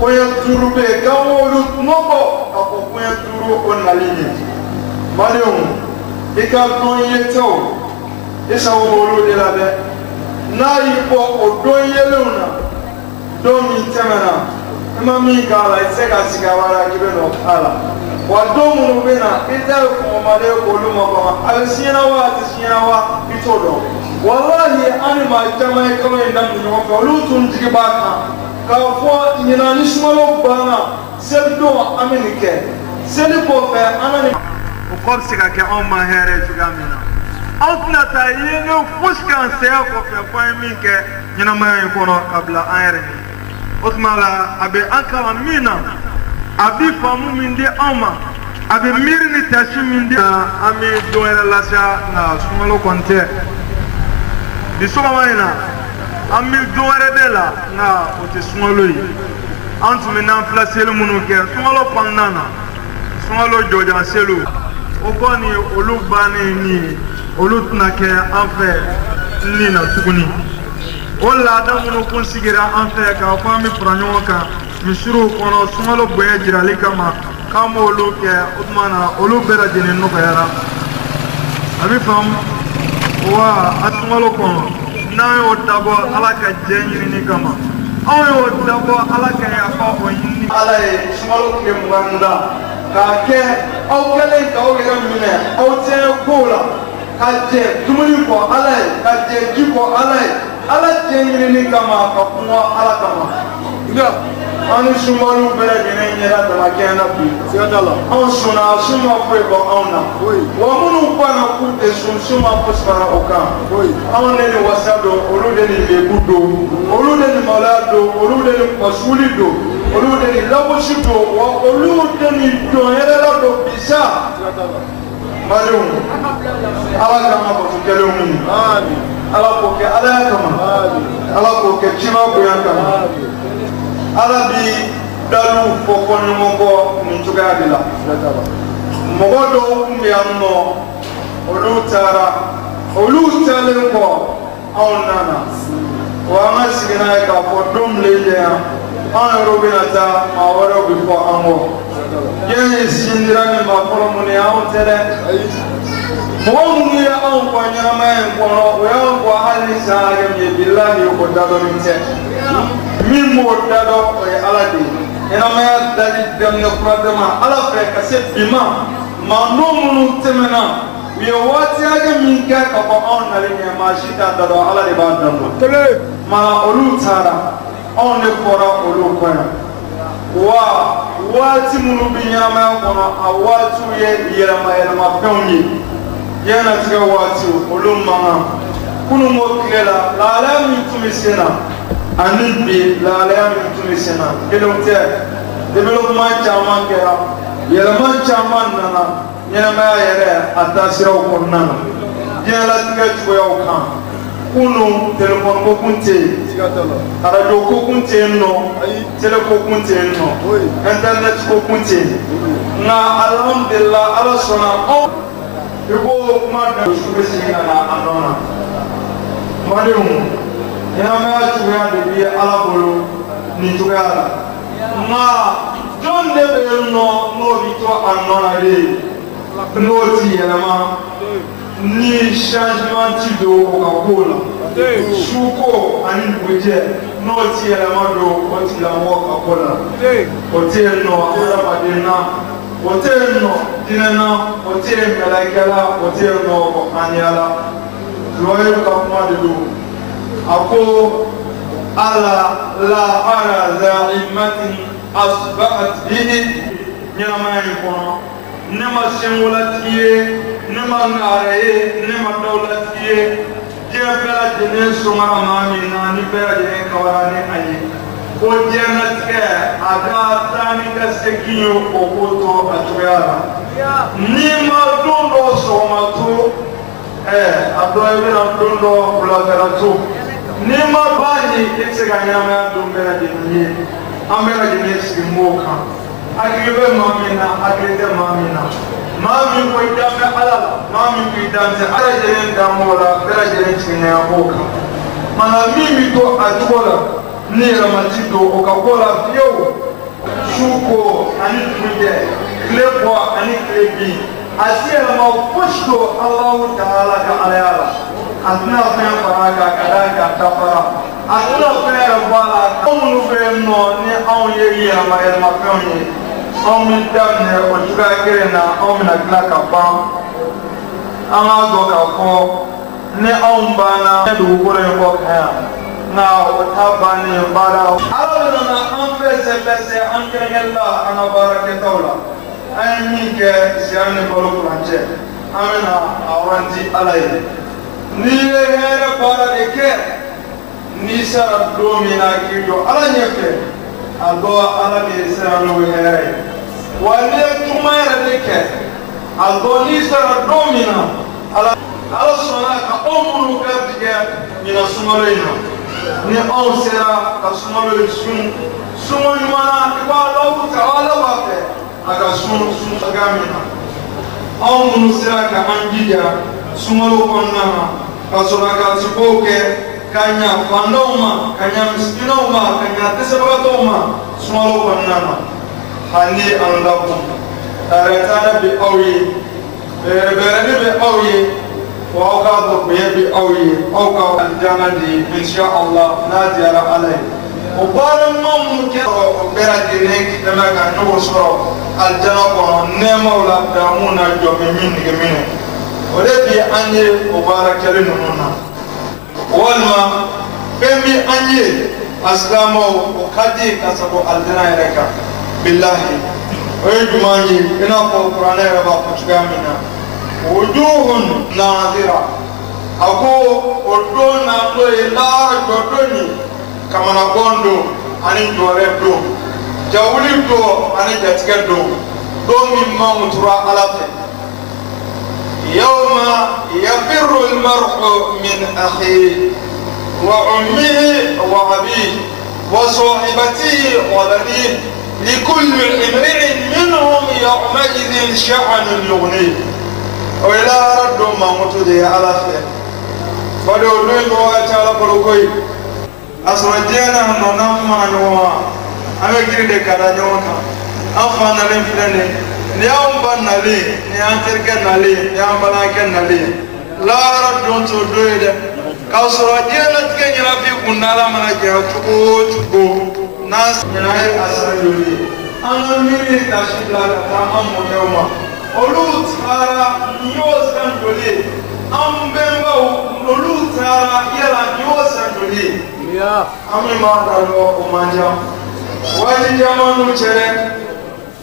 koya turu be kawolu nobo ako koya turu onalini malion ika don yeto isa wolu de la be na yipo odon yeluna don mi temana mami kala iseka sikawara kibeno ala wadomu bena ita ko male ko luma ko alsina wa itodo wallahi ani ma jama ko ndam no ko lutun jigibaka ka fo nyina nismalo bana sebdo aminike seli ko fe anani ko kopsika ke on ma here jugamina outna ta yene fuskan se ko fe ko minke nyina ma ko no kabla ayre otmala abe ankala mina abi famu minde ama abi mirni tashi minde ami doera lasha na sumalo konte bisoma mayina ami doera dela na ote sumalo yi antu mena placer munu ke sumalo pannana sumalo joja selu ogoni olubani ni olutna ke anfe lina tuguni wala da munu kun sigira anfe ka fami pranyoka misuru kono sumalo boye jirali kama kama olu ke utmana olu bera jinin no kayara abi fam wa asumalo kono na yo dabo ala ka jenyi ni kama aw yo dabo ala ka ya fa o yini ala e sumalo ke muganda ka ke aw kale ka o yera mine aw te kola ka je tumuni ko ala e ka je jiko ala jenyi ni kama ka kuma ala kama anu sumalu bere gene nyera dama kena bi siadala on suna suma fwe bo ona wa munu pana kute suma posfara oka on ne wasado olude ni lebudo olude ni malado olude ni pasulido olude ni laboshido wa olude ni doyera do bisa malum ala kama ko kelemu amin ala ko ke ala kama ala ko ke chima ko yakama ala bi dalu fofo ni mogo ni tuga bila mogo do kumbe anno olutale ko awnana wa masigina ka fodum lele an robina ta ma waro bi fo anwo ye sindira ni ma foro muni an tele mo ngi an ko nyama en ko no ya ko halisa ga mi billahi ko dalo ni te min mo dado o ala de ena ma dali dem no problema ala fe ka se bima ma no munu temena wi wati aga min ka ka ko on na le ma shita dado ala de ba dando tele ma olu tara on ne fora olu ko wa wati munu binya ma ko no awatu ye yera ma pewnyi yana tiga wati olu mama kunu mo klela la la mi tumisena anibi la la mi tumisena kelonte development chairman kera yelman chairman nana nyama yere atasira ko nana yela tiga chuya o kan kunu telephone ko kunte radio ko kunte no tele ko kunte no internet ko kunte na alhamdulillah ala sona o ibo kuma da su besina na anona madum nyama chuya de bi ala bolo ni chuya ma don de be no bi to anona de no ti yelama ni changement ti do Coca-Cola suko ani buje no ti yelama do o ti la Coca-Cola o ti no ala badina o ti no dinana o ti melakala o ti no anyala loye ka kuma de do ako ala la ara za'imatin asba'at bihi nyama yikono nema singolatiye nema ngaraye nema dawlatiye jebela dene sumara mamina ni bela dene kawarane ayi ko jenatke aga tani ka sekinyo kokoto atuyara nima dondo somato adoyena dondo bulagarato nima bani etsega nyama dombela dene amela dene simoka agribe mamina agride mamina mami ko idame ala mami ko idame ala jeren damola bela jeren chine aboka mana mimi to atuola ni ramatido okakola fio suko ani tuje klepo ani klebi asira ma pushko Allah Taala ka alayala asna fa faraka kadaka tafara asna fa bala omnu fe no ni on ye ya ma el mafoni on damne o tuga kirena on na klaka pa anga go ka ko ne on bana du gore ko ka na o tabani bara ala na an pese an kirela ana barake tawla ani ke siane bolo kuranje amena awanti alai ni here bara de ke ni sara domina kido ala nyefe algo ala be sara no here wale tumara de ke algo ni sara domina ala sona ka omuru ka tige mina sumarena ni on sera ka sumalo sumo mana ba Allah Taala wa fe aga sumo agamina on sera ka anjija sumalo konna ka sura ka sipoke kanya pandoma kanya miskinoma kanya tesabatoma sumalo konna hani andaku taratana bi awi berani bi awi وأوقات بيبي أوي أوقات الجنة دي إن شاء الله نادر عليه وبارم ممكن بردينك لما كان يوصل الجنة ونما ولا دامونا جميعين جميعين ولدي أني وبارك لنا والما بمي أني أسلامه وكذي كسبوا الجنة يركا بالله ويجمعني إن القرآن يربى فتشكامنا وجوه ناظرة أكو وجوه ناظرة لا جدني كما نقولو أني جوريدو جاوليدو أني جاتكدو دومي ما مترا على يوم يفر المرء من أخيه وأمه وأبيه وصاحبته وبنيه لكل امرئ منهم يومئذ شأن يغنيه وإلى رد ما متودي على خير فدو دوي بوا تعالى بلوكوي أسرجينا ننام نوا أمكير دي كذا نوكا أفانا لنفرني نيام بنالي نيام تركنالي نيام بناكنالي لا رد تودوي ده كأسرجينا تكني رفي كنالا مناجي تكو ناس مناهي أسرجولي أنا ميري تشيد لك تمام مجمع olutara yosanjoli ambemba olutara yala yosanjoli ami madalo omanja wali jamanu chere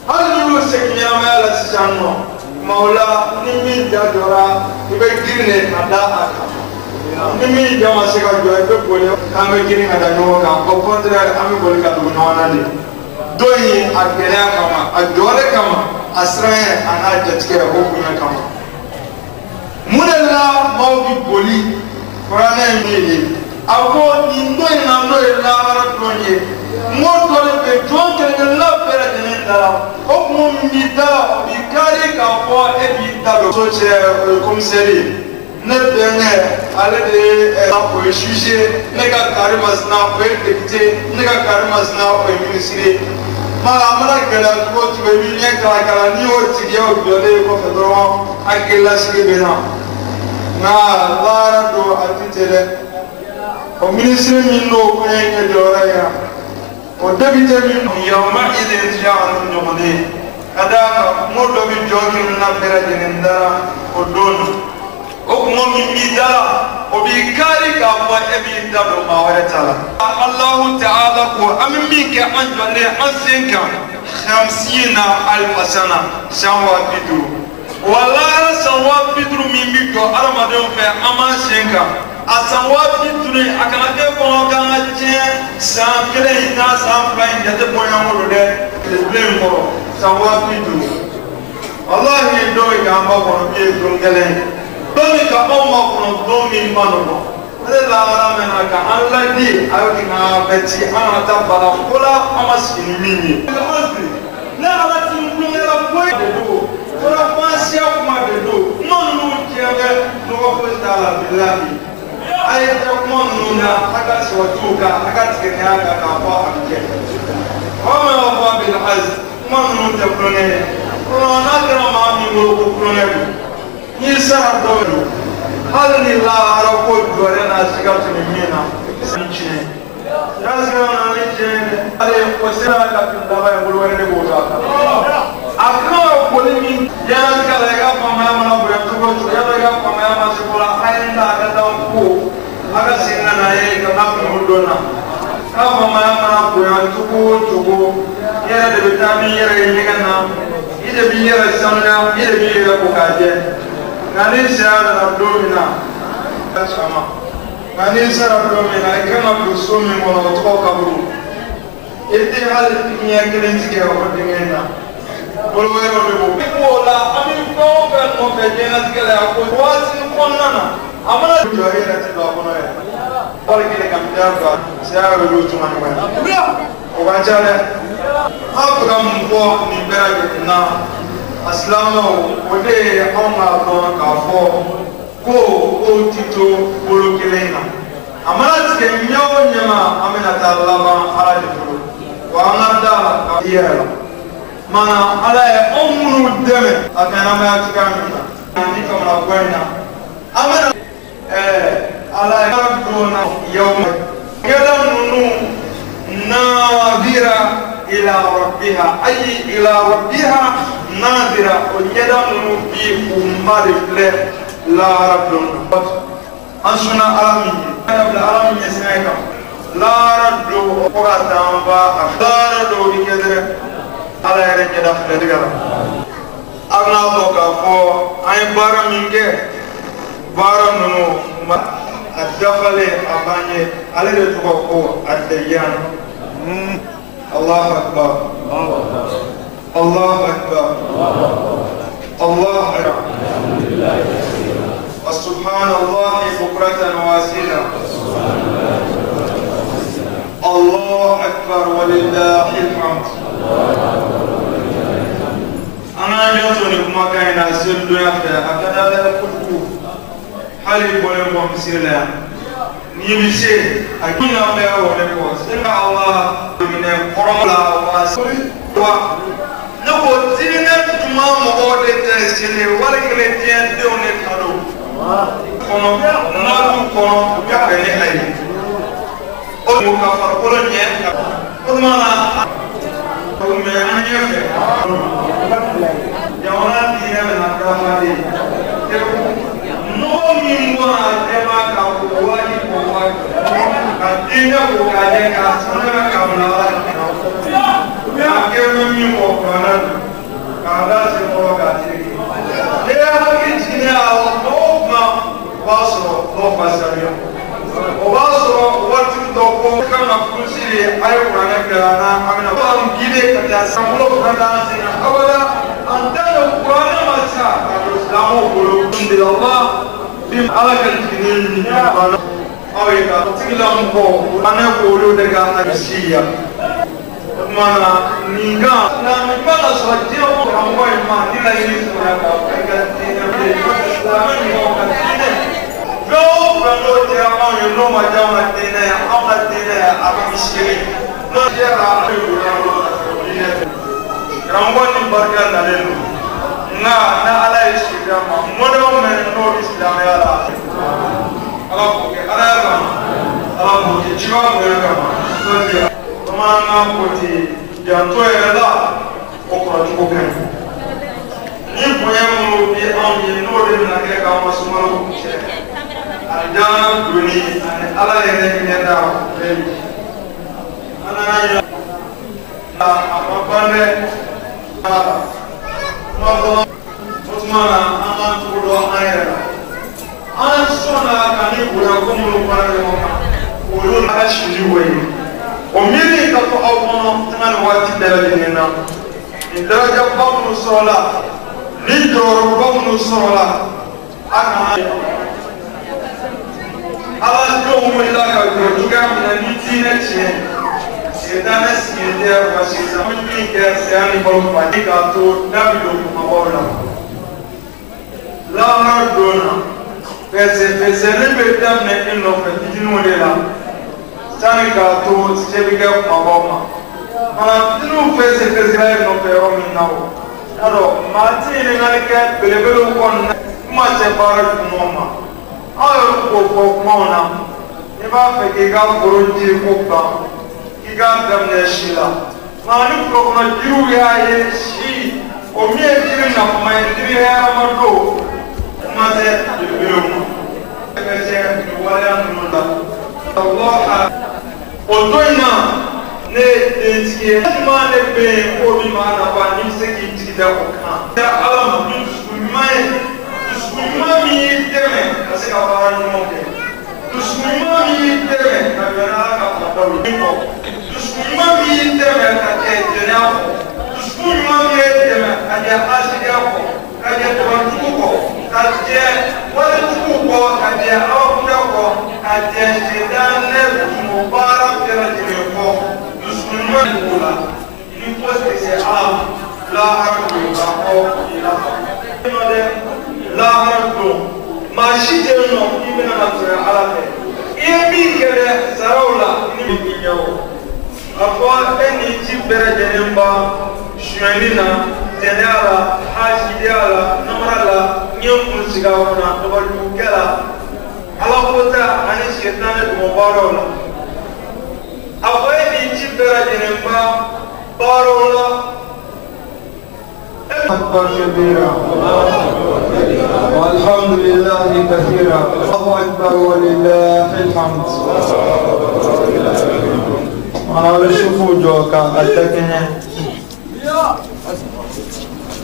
halu sekinya mala sijanno maula nimi dadora ibe girne ada aka nimi jama sega joy be bole kame girin ada nyoka ko kontra ami bole ka du nonande doyi agere kama adore kama asraye ana jatike ko kunya kama munalla mawbi boli qur'ana mili ako indo ina no ila aratonye moto le be jonke la pere de ndala o mo mita bi kari ka ko e bi talo so che komisari ne benge ale de na ko juge ne ka karimas na ko député ne ka karimas na ko ministre amara gala ko tibe ni kala ni o tiye o biode ko fedro akela sigebe na lara do atitele o ministre min no ko en do raya o député min yawma idin ja'al jumani ada mo do bi jogi na pera jinda o don o mo min bidala o bi kari ka fa e bi dado ma wala taala Allah Taala ko ammi ke anjone ansinka 50,000 sana sanwa bidru wala sanwa bidru min bidro armadon fe amansinka asanwa bidru akana ke ko kana je san kele ina san fly de te boya mo de blame mo sanwa bidru wallahi do ga ma ko bi dungale domi ka umma ko domi mano la ramena ka Allah di ayo na beti ana tabara kula amasin mini na ala timbunga boy de do ora pasia kuma de do non no tiaga no ko tala billahi ay ta mon no na aga so tuka aga tikenya ka ka fa amke وما هو بالحزن ما نتقنه كنا نكرم عمي ولكنه يسرع دولو هل لله ركود ولنا سكت منا سنجنه ياسرنا نجنه على وسيلة كتندا يقولون نبودا أكنوا كلمي ياسر لك فما منا بيرتقوا ياسر لك فما ما سكولا أين أكتام كو أكسينا نايه كنافن هدونا كفما منا بيرتقوا يلا دبتامي يلا ينكنا إذا بيجي السمنة إذا بيجي البكاجة ناني سيارة نبدومنا كشما ناني سيارة نبدومنا إكنا بسومي مناطق كبرو إتى هذا الدنيا كلنتي كهودينا ولوين ولبو بقولا أمي فوقن مكجينا تكلا أقول واسين كوننا أمنا جوهرة تبابنا ولكن كم جابا سيارة لوتو مني وبعدين أبغى مبوا نبرة Aslamo ode ọma abụọ ka afọ ko otito bụrụ kelena amara tike nyawo nyama aminata laba ala difuru wa anada yera mana ala e omunu deme akana ma tika mina ni kama kwenda amana ala e abduna yawma yadam nunu nadira ila rabbiha ay ila rabbiha نادرة ويدعو في أمة الفلة لا رب أنشنا أرامي رب العالمين يسمعك لا رب قرآن با لا رب بكذا على يرجع داخل دكرا أغنى بوكا فو أي بارا منك بارا منو ما الدخل أباني على الدكوا الديان الله أكبر الله أكبر الله أكبر وسبحان الله بكرة واسيلا الله أكبر ولله الحمد أنا جاتوني كما كان أسير الدنيا أكاد لا يكفو حالي بولم ومسيلا نيبسي أكيد أمي أولكو سيلا الله من قرم لا واسيلا نقول تينا تما مقولة تسيلي ولا كله تيان دوني كانوا كانوا نادو كانوا كأني هاي أو مكافر كلني كمان كم يعني يونا تينا من أكرامي نومي موا تما كابوالي كوالي كتينا كوكاجي كاسمنا كاملا Akẹ́rù mi wọ̀ kànáà kànáà sí ọ̀rọ̀ kàtìrì. Ní akéjì ní àwọn ọ̀gbà wá sọ̀rọ̀ lọ́pàá sàmìọ̀. Ọba sọ̀rọ̀ wọ́n ti dọ̀kọ́ kánà kú sí ayélujára náà kẹrà náà àmìnà. Wọ́n ń gílé kàtà sàmúlò kàtà sí náà. Abọ́dá àǹtẹ̀lẹ̀ òkúra náà máa sà àbúrò ìsìlámù òkúrò. Ndè ọba bí alákàtì ní ìlú ìgbà náà. Àwọn ìgbà tí kìlá ń bọ̀ wọn náà kò olóòdẹ́gà náà sí ìyá. Mana ninga na mipala swajia kwa ambayo imani la Yesu na katika dini ya Islam ni wakati go balote ama yono majama dini ya ama dini ya abishiri no jera ramboni barka na lenu na ala Islam modo men no Islam ya la ala ko jiwa mo mana koti janto yɛrɛ o kɔrɔ cogo ka ɲi ni bonya minnu bɛ anw ye n'o de bɛna kɛ k'an ka sunkalo cɛ alijan doni ani ala yɛrɛ hinɛ da bɛɛ ye an nana yɛlɛ a ma ban dɛ kuma dɔn o tuma na an k'an cogo dɔn an yɛrɛ la an sɔnna ka ni bonya ko minnu fara ɲɔgɔn kan olu n'a sili wɔ ye. وميري كتو أونا تمن واتي دلالينا درجة بامن سولا نيجور بامن سولا أنا على اليوم إلا كتو جام نيجينا شيء سيدنا سيدنا وسيدنا مني كسياني بروح بدي كتو نبيلو مبارلا لا نردونا بس نبيتام نحن نفهم تجنون لنا. Sani ka to sɛbɛkɛ kumabɔ ma Tinu fese Israel no pero minao. Ado mati ni nalike belebelu kon ma se bara moma. Ayo ko mona. Ni ba fe ke ga burundi ko ka. Ki ga damne shila. Mani ko na jiru ya ye shi. O mi e jiru na ma e jiru ya ma do. Ma se belebelu. Ke se ni wala nunda. Allah otoina ne detiye ma ne be o bi ma na ba ni se ki ti da ko kan ya ala mu suma mi teme ase ka ba ni mo ke suma mi teme ka ba na ka ba ta wi ko suma mi teme ka te te na ko suma mi teme ka ya asi ya ko ka ya to ba ku ko ka je wala ku ko ka ya awu ko ka je se dan ne mubarak jara jere ko musulman kula ni poste se la harbu ba ko ila la harbu ma shi de no ibn nasr ala fe e bi kere sarawla ni bi nyawo afwa eni ji bere jere ba shwenina tenala hashidiala namrala nyum siga wana to ba dukela ala kota ani shaitan do barola awai di cibera jenemba barola akbar kabira walhamdulillah kathira Allahu akbar walillahil hamd ana shufu joka atakene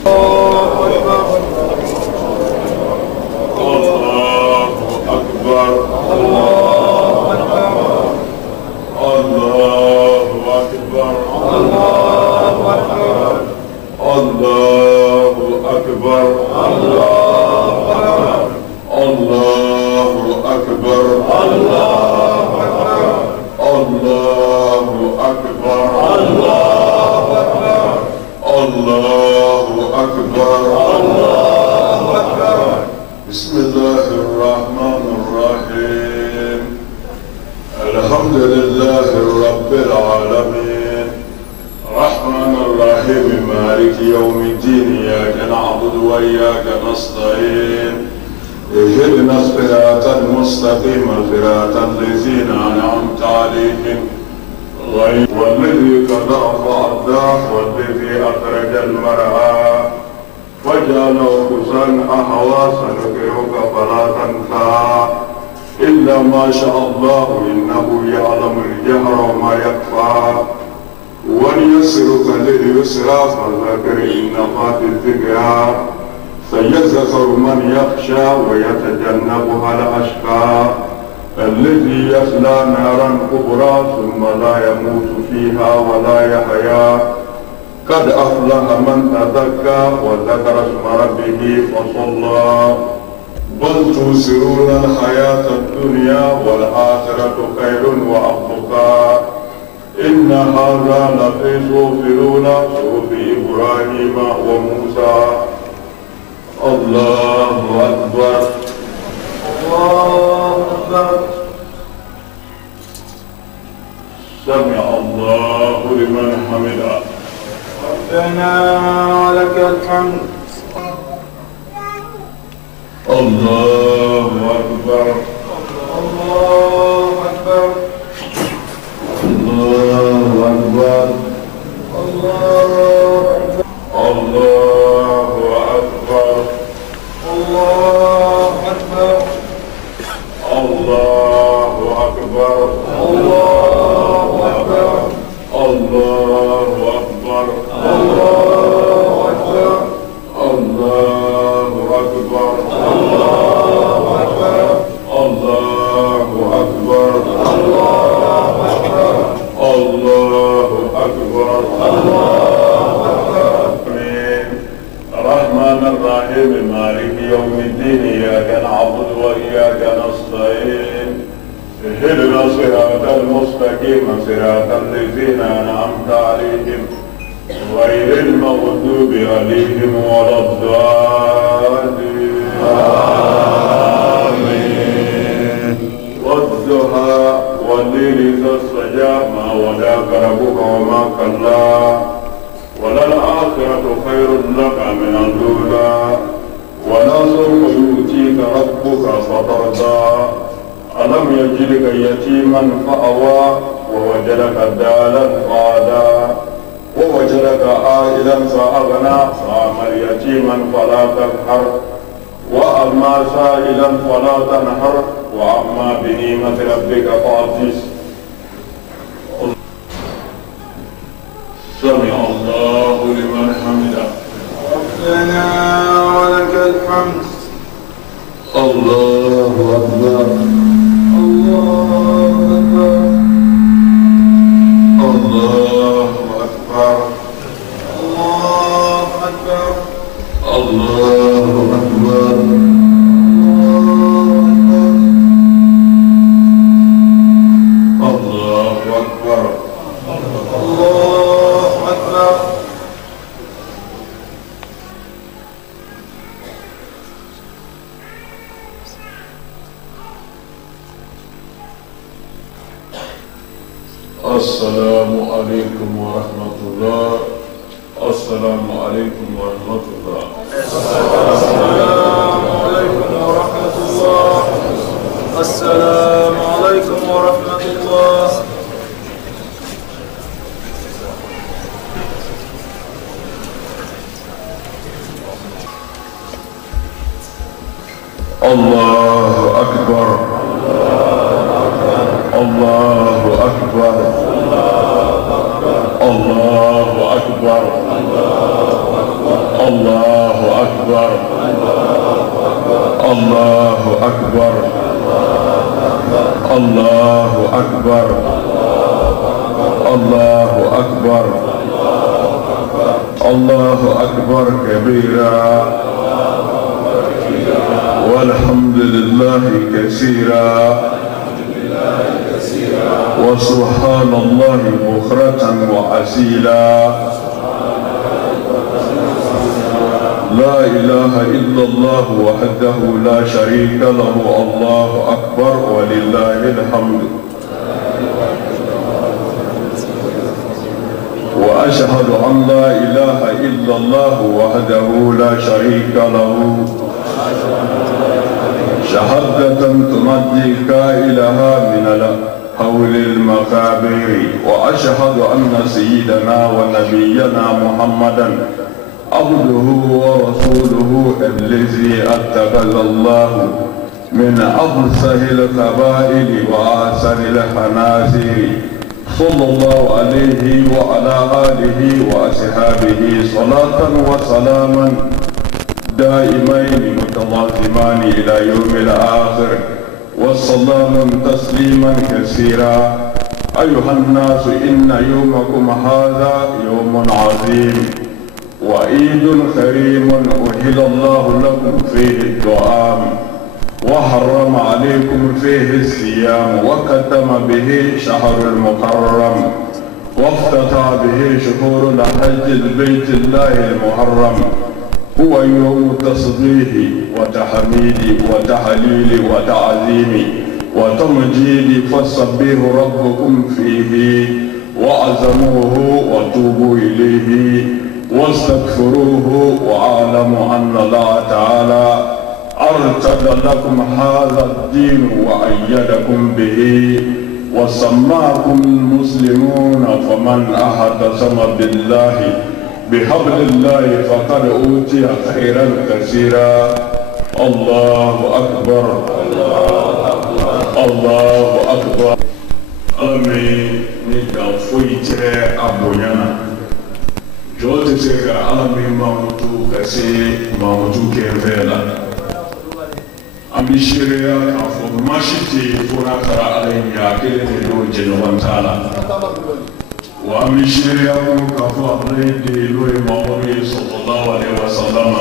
Allahu akbar اهدنا الصراط المستقيم صراط الذين أنعمت عليهم غير والذي قضى فأداه والذي أخرج المرعى وجعله غثاء أحوى سنقرئك فلا تنسى إلا ما شاء الله إنه يعلم الجهر وما يخفى ونيسرك لليسرى فذكر إن نفعت الذكرى سيذكر من يخشى ويتجنبها الأشقى الذي يصلى نارا كبرى ثم لا يموت فيها ولا يحيا قد أفلح من تزكى وذكر اسم ربه فصلى بل تؤثرون الحياة الدنيا والآخرة خير وأبقى إن هذا لفي صحف الأولى صحف إبراهيم وموسى الله أكبر الله أكبر سمع الله لمن حمده ربنا ولك الحمد الله أكبر الله أكبر الله أكبر الله أكبر الله أكبر الله أكبر الله أكبر الله أكبر الله أكبر الله أكبر الله أكبر الله أكبر الله أكبر الله أكبر الله أكبر الله أكبر الرحمن الرحيم مالك يوم الدين إياك نعبد وإياك نستعين اهدنا الصراط المستقيم صراط الذين أنعمت عليهم غير المغضوب عليهم ولا الضالين آمين والضحى والليل إذا سجى ما وداك ربك وما كلا وللآخرة خير لك من الأولى ولسوف يؤتيك ربك فترضى ألم يجدك يتيما فأوى ووجدك ضالا فهدى ووجدك عائلا فأغنى فأما يتيما فلا تقهر وأما سائلا فلا تنهر وأما بنعمة ربك فحدث. سمع الله لمن حمده. ربنا ولك الحمد. الله أكبر. الله أكبر. الله أكبر. الله أكبر. الله أكبر. الله أكبر. الله أكبر. السلام عليكم ورحمة الله. السلام عليكم ورحمة الله. السلام عليكم ورحمة الله. السلام عليكم ورحمة الله. الله أكبر. الله أكبر. الله أكبر. الله أكبر. الله أكبر. الله أكبر. الله أكبر. الله أكبر كبيرا والحمد لله كثيرا وسبحان الله بكرة وأصيلا. لا إله إلا الله وحده لا شريك له. الله أكبر ولله الحمد. وأشهد أن لا إله إلا الله وحده لا شريك له شهادة تنجيك إلها من هول المقابر. وأشهد أن سيدنا ونبينا محمدا عبده ورسوله الذي اتخذ الله من أفصح القبائل وأحسن الخنازير صلى الله عليه وعلى آله وأصحابه صلاة وسلاما دائمين متلازمان إلى يوم الآخر والسلام تسليما كثيرا. أيها الناس إن يومكم هذا يوم عظيم وعيد كريم أحل الله لكم فيه الطعام وحرم عليكم فيه الصيام وختم به شهر المحرم وافتتح به شهور الحج البيت الله المحرم. هو يوم تصديق وتحميد وتحليل وتعظيم وتمجيد فسبحوا ربكم فيه وعظموه وتوبوا إليه واستغفروه واعلموا أن الله تعالى أرتد لكم هذا الدين وأيدكم به وسماكم المسلمون. فمن اعتصم بالله بحبل الله فقد أوتي خيرا كثيرا. الله أكبر. الله أكبر. أمين نيجان فويتة أبويانا جوتي سيكا أمين ماموتو كسي ماموتو كيفيلا أمي شيريا كافو ماشيتي فونا كرا عليهم يا كيلي دو جنوان تالا وأمي شيريا كافو عليهم دي لوي ماموري صلى الله عليه وسلم.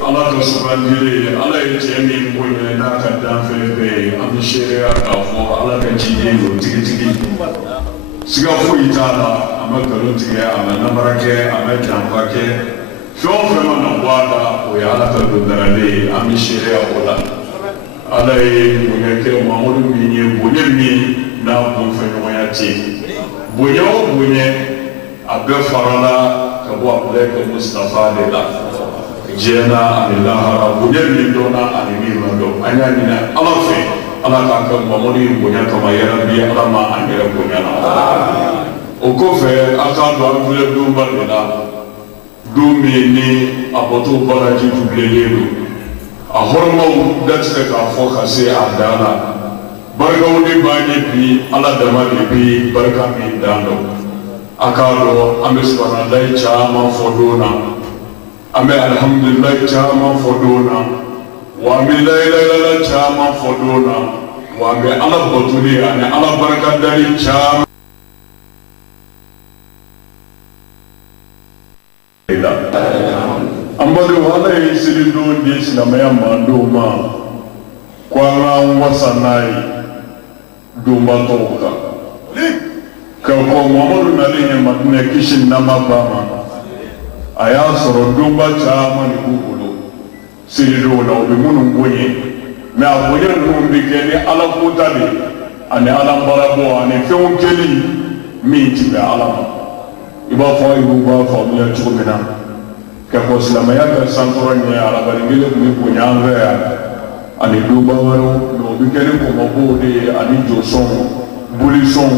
Allah ka sugandire Allah ye cɛ min bonya n'a ka danfɛ bɛɛ ye an bɛ seereya k'a fɔ Allah ka ciden don tigitigi siga foyi t'a la an bɛ nkalon tigɛ an bɛ namara kɛ an bɛ janfa kɛ fɛn o fɛn mana bɔ a la o ye Allah ka don daralen ye an bɛ seereya o la. Allah ye bonya kɛ Mamadu min ye bonya min n'a kunfɛɲɔgɔnya tɛ yen bonya o bonya abe farala ka bo abule ka Mustafa de la jena alilahara bonya ni dona alimi mando anya ni na alafe ala ka ka mamoni bonya kama ya rabbi ala ma anyere bonya na o ko fe aka do abule do balena do me ni apoto baraji dublelelo a hormaw datse ka fo ka se adana barkaw de bañe bi ala dama de bi barka mi dando akado ambe subhanallahi chama fodona ambe alhamdulillah chama fodona wa mi la ilaha illallah chama fodona wa ambe ala botuli ane ala barka dari chama ambado wala yisiri do ndi sinamaya mando ma kwa wasanai Dumba toka ka ko Muhammadu nalinye madina kishin nama bama aya soro dumba chama ni kukulo sirido na obi munu mbonye me abonye numbi kene ala kutali ane ala mbarabo ane feun keli minti be ala iba fo ibu ba fo mi ya chumina ka ko silama ya ka santoro ni ala baringile ni kunyanga ya ani dumba waro no bikene ko mabode ani joson bulison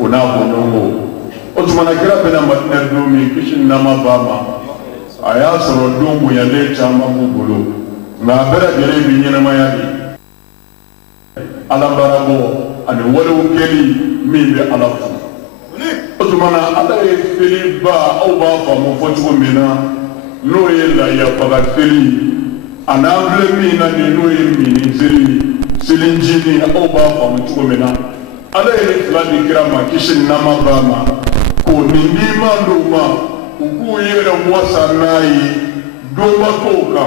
ona bonongo o tumana kira bena madina domi kishin nama bama aya soro dungu ya le chama bubulo na bera gere bi nyina mayadi ala barabo ani wala ukeli mimbe ala fu o tumana ala e fili ba au ba fa mo fochugo mina no yela ya paga fili ana vle na ni no yemi silinjini au ba fa mo chugo mina ala e fulani kirama kishin nama bama ko nindi manduma uku yera wasa nayi doma toka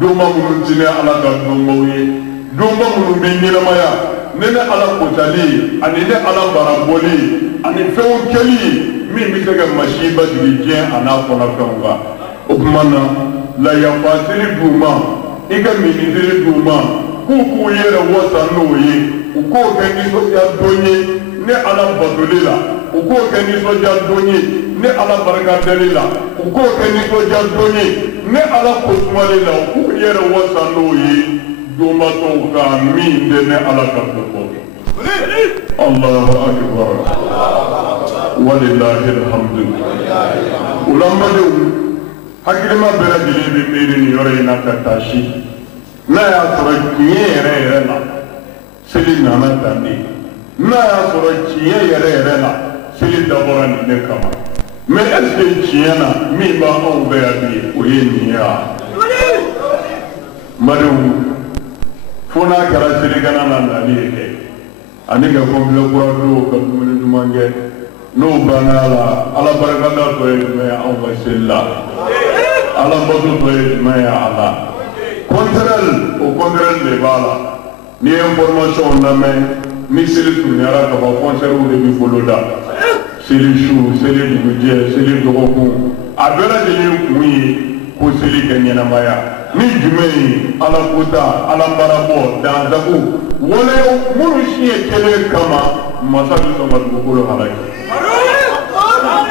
doma munutine ala ka doma ye doma munumbi nyinamaya nene ala kotali ani ne ala baraboli ani few keli mi mi tega mashiba dirigien ana kona fenga okumana la yafatiri duma iga ministiri duma kuku yera wasa noye uko gani so ya donye ne ala badolila uko gani so ya donye ne ala baraka dalila uko gani so ya donye ne ala kosmalila uko yera wasa noye doma to ka min de ne ala ka ko Allahu akbar walillahi alhamdu ulama de hakilima bela dile be mere ni yore na katashi na ya tora kiere na seli nana tandi na ya tora kiere na seli dabora ni ne kama me est-ce kiena mi ba on be abi o yenia madu fona kara seli kana na ndani eke ani ga komble kurado ka tumene dumange no banala ala barakada to me on va sella ala bodu to me ala contral o contral le bala ni information na me ni seli tunyara ka ba concert ou de mi foloda seli chou seli budget seli dogo abela de ni ko seli kanyana maya ni jumei ala kuta ala barabo danzaku wala munu shiye kele kama masalu so madugolo halaki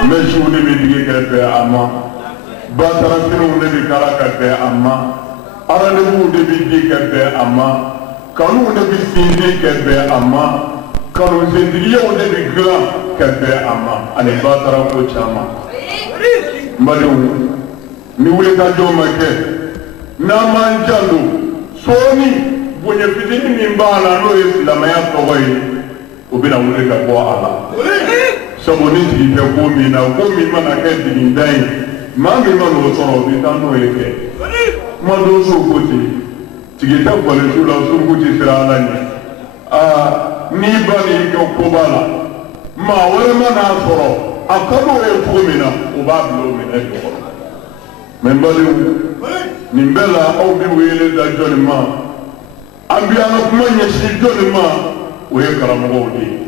meshu ne bi dige kebe amma batara sinu ne bi kala kebe amma arane bu ne bi dige kebe amma kanu ne bi sindi kebe amma kanu zindiye ne bi gra kebe amma ale batara ko chama mbadu ni wule ka joma ke na manjalo soni bonye fitini mimbala no islamaya togoyi obina wule ka ko ala saboni ti pe ko mi na ko mi mana ke din dai ma mi ma no so bi ta no yeke ma do so ko ti ge ta ko le so la so ko ti sira ala ni ni ba ni ko bala ma wala ma na soro akado e ko mi na o ba blo mi na ko membali nimbela au bi wele da joni ma ambiya na kuma nyesi joni ma o ye karamogo di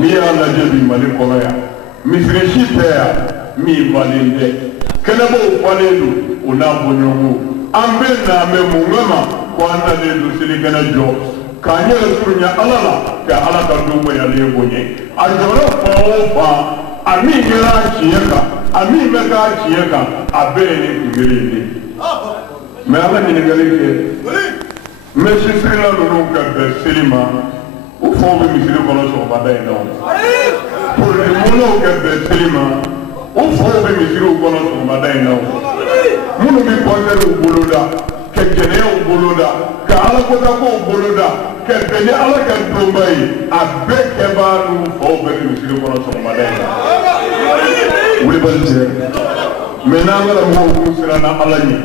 ni ya la jebi mali kono ya mi freshi te ya mi valinde kenebo valendu ona bonyongo ambe na me mungama ko anda le do sili kana jo k'a ɲɛ surunya ala la ka ala ka don bonyalen bonya a jamana fan o fan a min kɛra a tiɲɛ kan a min bɛ k'a tiɲɛ kan a bɛɛ ye nin kun kelen de mais an ka ɲininkali kɛ misisirila ninnu ka bɛn seli ma o fɔw bɛ misiri kɔnɔ sɔgɔmada in na politikimonnaw ka bɛn seli ma o fɔw bɛ misiriw kɔnɔ sɔgɔmada in na minnu bɛ kɔnsɛriw boloda ka jɛnɛyaw boloda ka alakotakow boloda ka bɛn ni ala ka donba ye a bɛɛ kɛbaa n'u faw bɛ misiri kɔnɔ sɔgɔmada in na wulibali tɛ mais n'an ka mɔgɔw kun siranna ala ɲɛ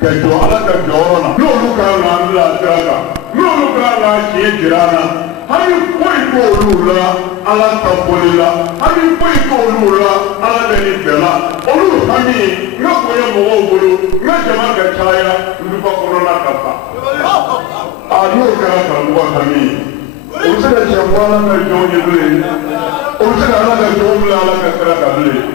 ka jɔ ala ka jɔyɔrɔ la n'olu kan k'an bila sira kan n'olu kan k'an tiɲɛ jira an na hali foyi t'olu la ala ka boli la hali foyi t'olu la ala bɛ nin bɛɛ la olu hami n ka bonya mɔgɔw bolo n ka jama ka caya nduba kɔnɔna ka fa a n'o kɛra karamɔgɔ hami o bɛ se ka tiɲɛ fɔ ala ka jɔnw ye bilen o bɛ se ka ala ka jɔnw bila ala ka sira kan bilen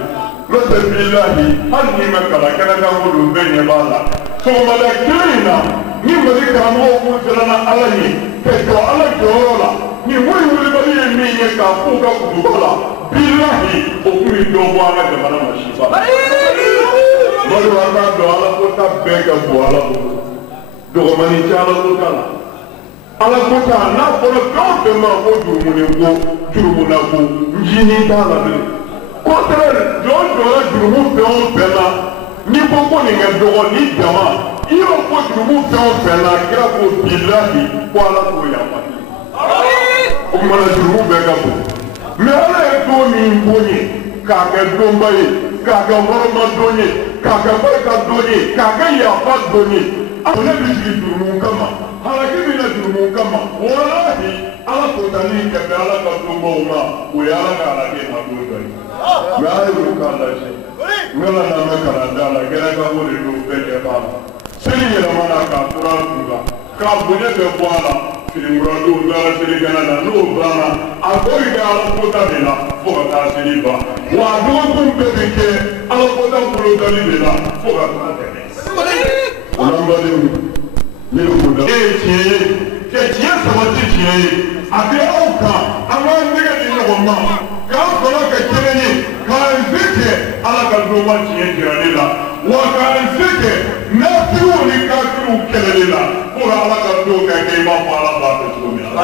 n'o tɛ bilahi hali n'i ma kalan kɛnɛkan ko don bɛɛ ɲɛ b'a la sɔgɔmada kelen in na ni mali karamɔgɔw kun siranna ala ye ka jɔ ala jɔyɔrɔ la ni wulibali ye min ye k'a f'u ka kutuba la bilahi o kun bɛ dɔ bɔ an ka jamana ma sifa bari an k'a dɔn ala ko ta bɛɛ ka bon ala bolo dɔgɔmani tɛ ala ko ta la ala ko ta n'a fɔra fɛn o fɛn ma ko jurumuniko jurumunako njini t'a la bilen contraire jɔn jɔra jurumu fɛn o fɛn la ni ko ko nin ka dɔgɔ ni jama i y'o ko jurumu fɛn o fɛn la kira ko bilahi ko ala k'o yafa o kumana jurumu bɛɛ ka bon mais ala ye don min bon ye k'a kɛ donba ye k'a kɛ hɔrɔnma don ye k'a kɛ barika don ye k'a kɛ yafa don ye a ne bɛ sigi jurumu kama halaki bɛ na jurumu kama walahi ala kotani ka bɛn ala ka donbaw ma o ye ala ka halaki na don dɔ ye mais ala y'o k'a lajɛ n kana n'an bɛ kalanda la gɛrɛkanko de don bɛɛ ɲɛ b'a la seli yɛlɛmana k'a tora a kun kan k'a bonya bɛɛ bɔ a la finimuradon dara selikɛnɛ na n'o banna a tɔ bɛ kɛ alakota de la fo ka taa seli ban wa a dɔgɔkun bɛɛ bɛ kɛ alakota bolodali de la fo ka taa tɛmɛ o la n badenw ne bɛ kun da e ye tiɲɛ ye ka tiɲɛ sabati tiɲɛ ye a bɛ aw kan an b'an nɛgɛ di ɲɔgɔn ma k'an fana ka kɛnɛ ye k'an se kɛ ala ka donba tiɲɛ jirali la wa k'an se kɛ nafiw ni kafiriw kɛlɛli la fo ka ala ka don ka kɛ i b'a fɔ ala b'a fɛ cogo min na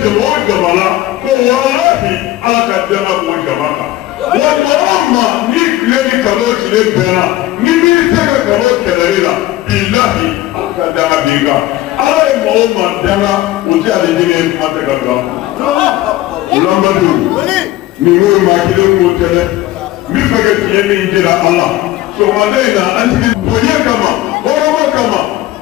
jama o jama la ko walahi ala ka dɛmɛ k'o jama kan wa mɔgɔ ma ni tile ni kalo tile bɛnna ni min tɛ ka kalo kɛlɛli la bilahi ala ka dɛmɛ b'i kan ala ye mɔgɔw ma dɛmɛ o tɛ ale ɲini kuma tɛ ka don o la n badenw nin ko maa kelen k'o tɛ dɛ n bɛ fɛ ka tiɲɛ min jira ala sɔgɔmada in na an tigi bonya kama hɔrɔnma kama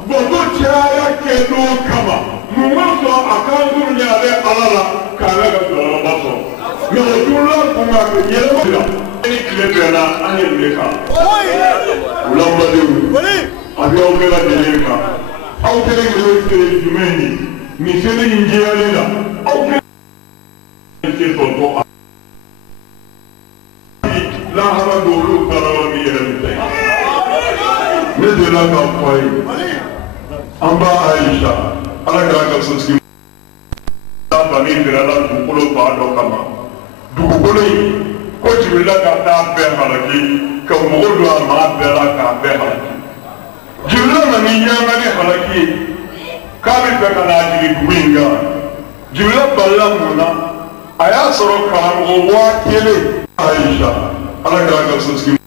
bɔtɔ caya kɛnɛ kama mun ma sɔn a kan duru ɲaale ala la k'a bɛ ka jɔyɔrɔba sɔrɔ mɛ o turula kun ka kɛ yɛlɛma la ni tile bɛnna an ye nin kan o la n badenw a bɛ aw bɛɛ lajɛlen kan aw kelen kelen seli jumɛn ye nin seli in jɛyali la aw kelen se sɔntɔ a lahara don olu baarawa min yɛrɛ min tɛ ne delila k'a fɔ a ye an b'a ayisa ala kɛra ka sotigi bani dirala dugukolo fan dɔ kama dugukolo in ko jibirila ka taa bɛɛ halaki ka mɔgɔ don a maa bɛɛ la k'a bɛɛ halaki jibirila nana ɲaŋa ni halaki ye k'a bɛ fɛ ka n'a jigin dugu in kan jibirila balila mun na a y'a sɔrɔ karamɔgɔ 1000 ayisa ala kɛra ka sotigi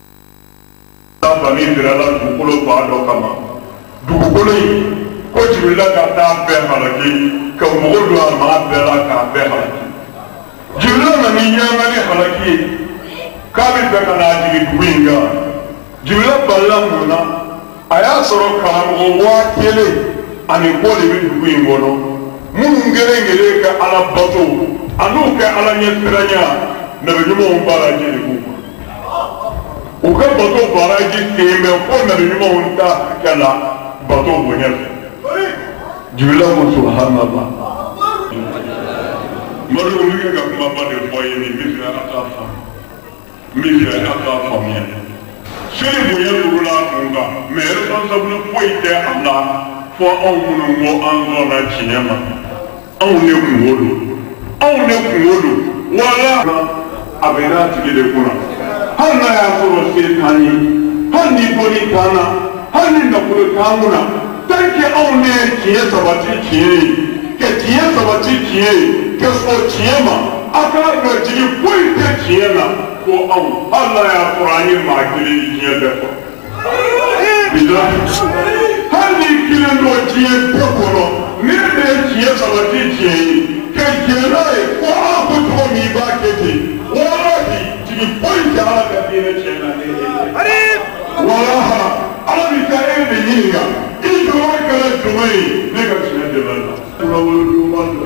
bani dirala dugukolo fan dɔ kama dugukolo in ko jibirila ka taa bɛɛ halaki ka mɔgɔ don a maa bɛɛ la k'a bɛɛ halaki jibirila nana ɲaŋa ni halaki ye k'a bɛ fɛ ka n'a jigin dugu in kan jibirila balila mun na a y'a sɔrɔ karamɔgɔ 1000 ani kɔ de bɛ dugu in kɔnɔ minnu kelen kelen ka ala bato an'u kɛ ala ɲɛsiranya nabiɲumanw baaraji de b'u kan u ka bato baaraji ten mɛ fo nabiɲumanw ta hakɛ la bato bonya fɛ jibirila ko subhanallah madu olu kɛ ka kumaba de fɔ ye nin min fɛ a k'a faamu min fɛ a k'a faamuya seli bonya turula a kun kan mɛ responsable foyi tɛ a la fo anw minnu ko an sɔnna tiɲɛ ma anw ne kungo don anw ne kungo don wala a bɛ n'a tigi de kunna hali n'a y'a sɔrɔ se t'an ye hali ni dɔnni t'an na hali ni nafolo t'an kunna tant que anw ne ye tiɲɛ sabati tiɲɛ ye ka tiɲɛ sabati tiɲɛ ye ka sɔn tiɲɛ ma a k'a dɔn jigi foyi tɛ tiɲɛ na ko anw hali n'a y'a sɔrɔ an ye maa kelen ye diɲɛ bɛɛ kɔnɔ. hali ni kelen dɔ diɲɛ bɛɛ kɔnɔ ne de ye tiɲɛ sabati tiɲɛ ye ka jɛn n'a ye ko ala ko cogo min i b'a kɛ ten walahi jigi foyi tɛ ala ka diinɛ tiɲɛ na ne ye. walaha ala bɛ taa e de ɲininka i jɔyɔrɔ kɛra jumɛn ye ne ka tiɲɛ de la la woloduguba dɔ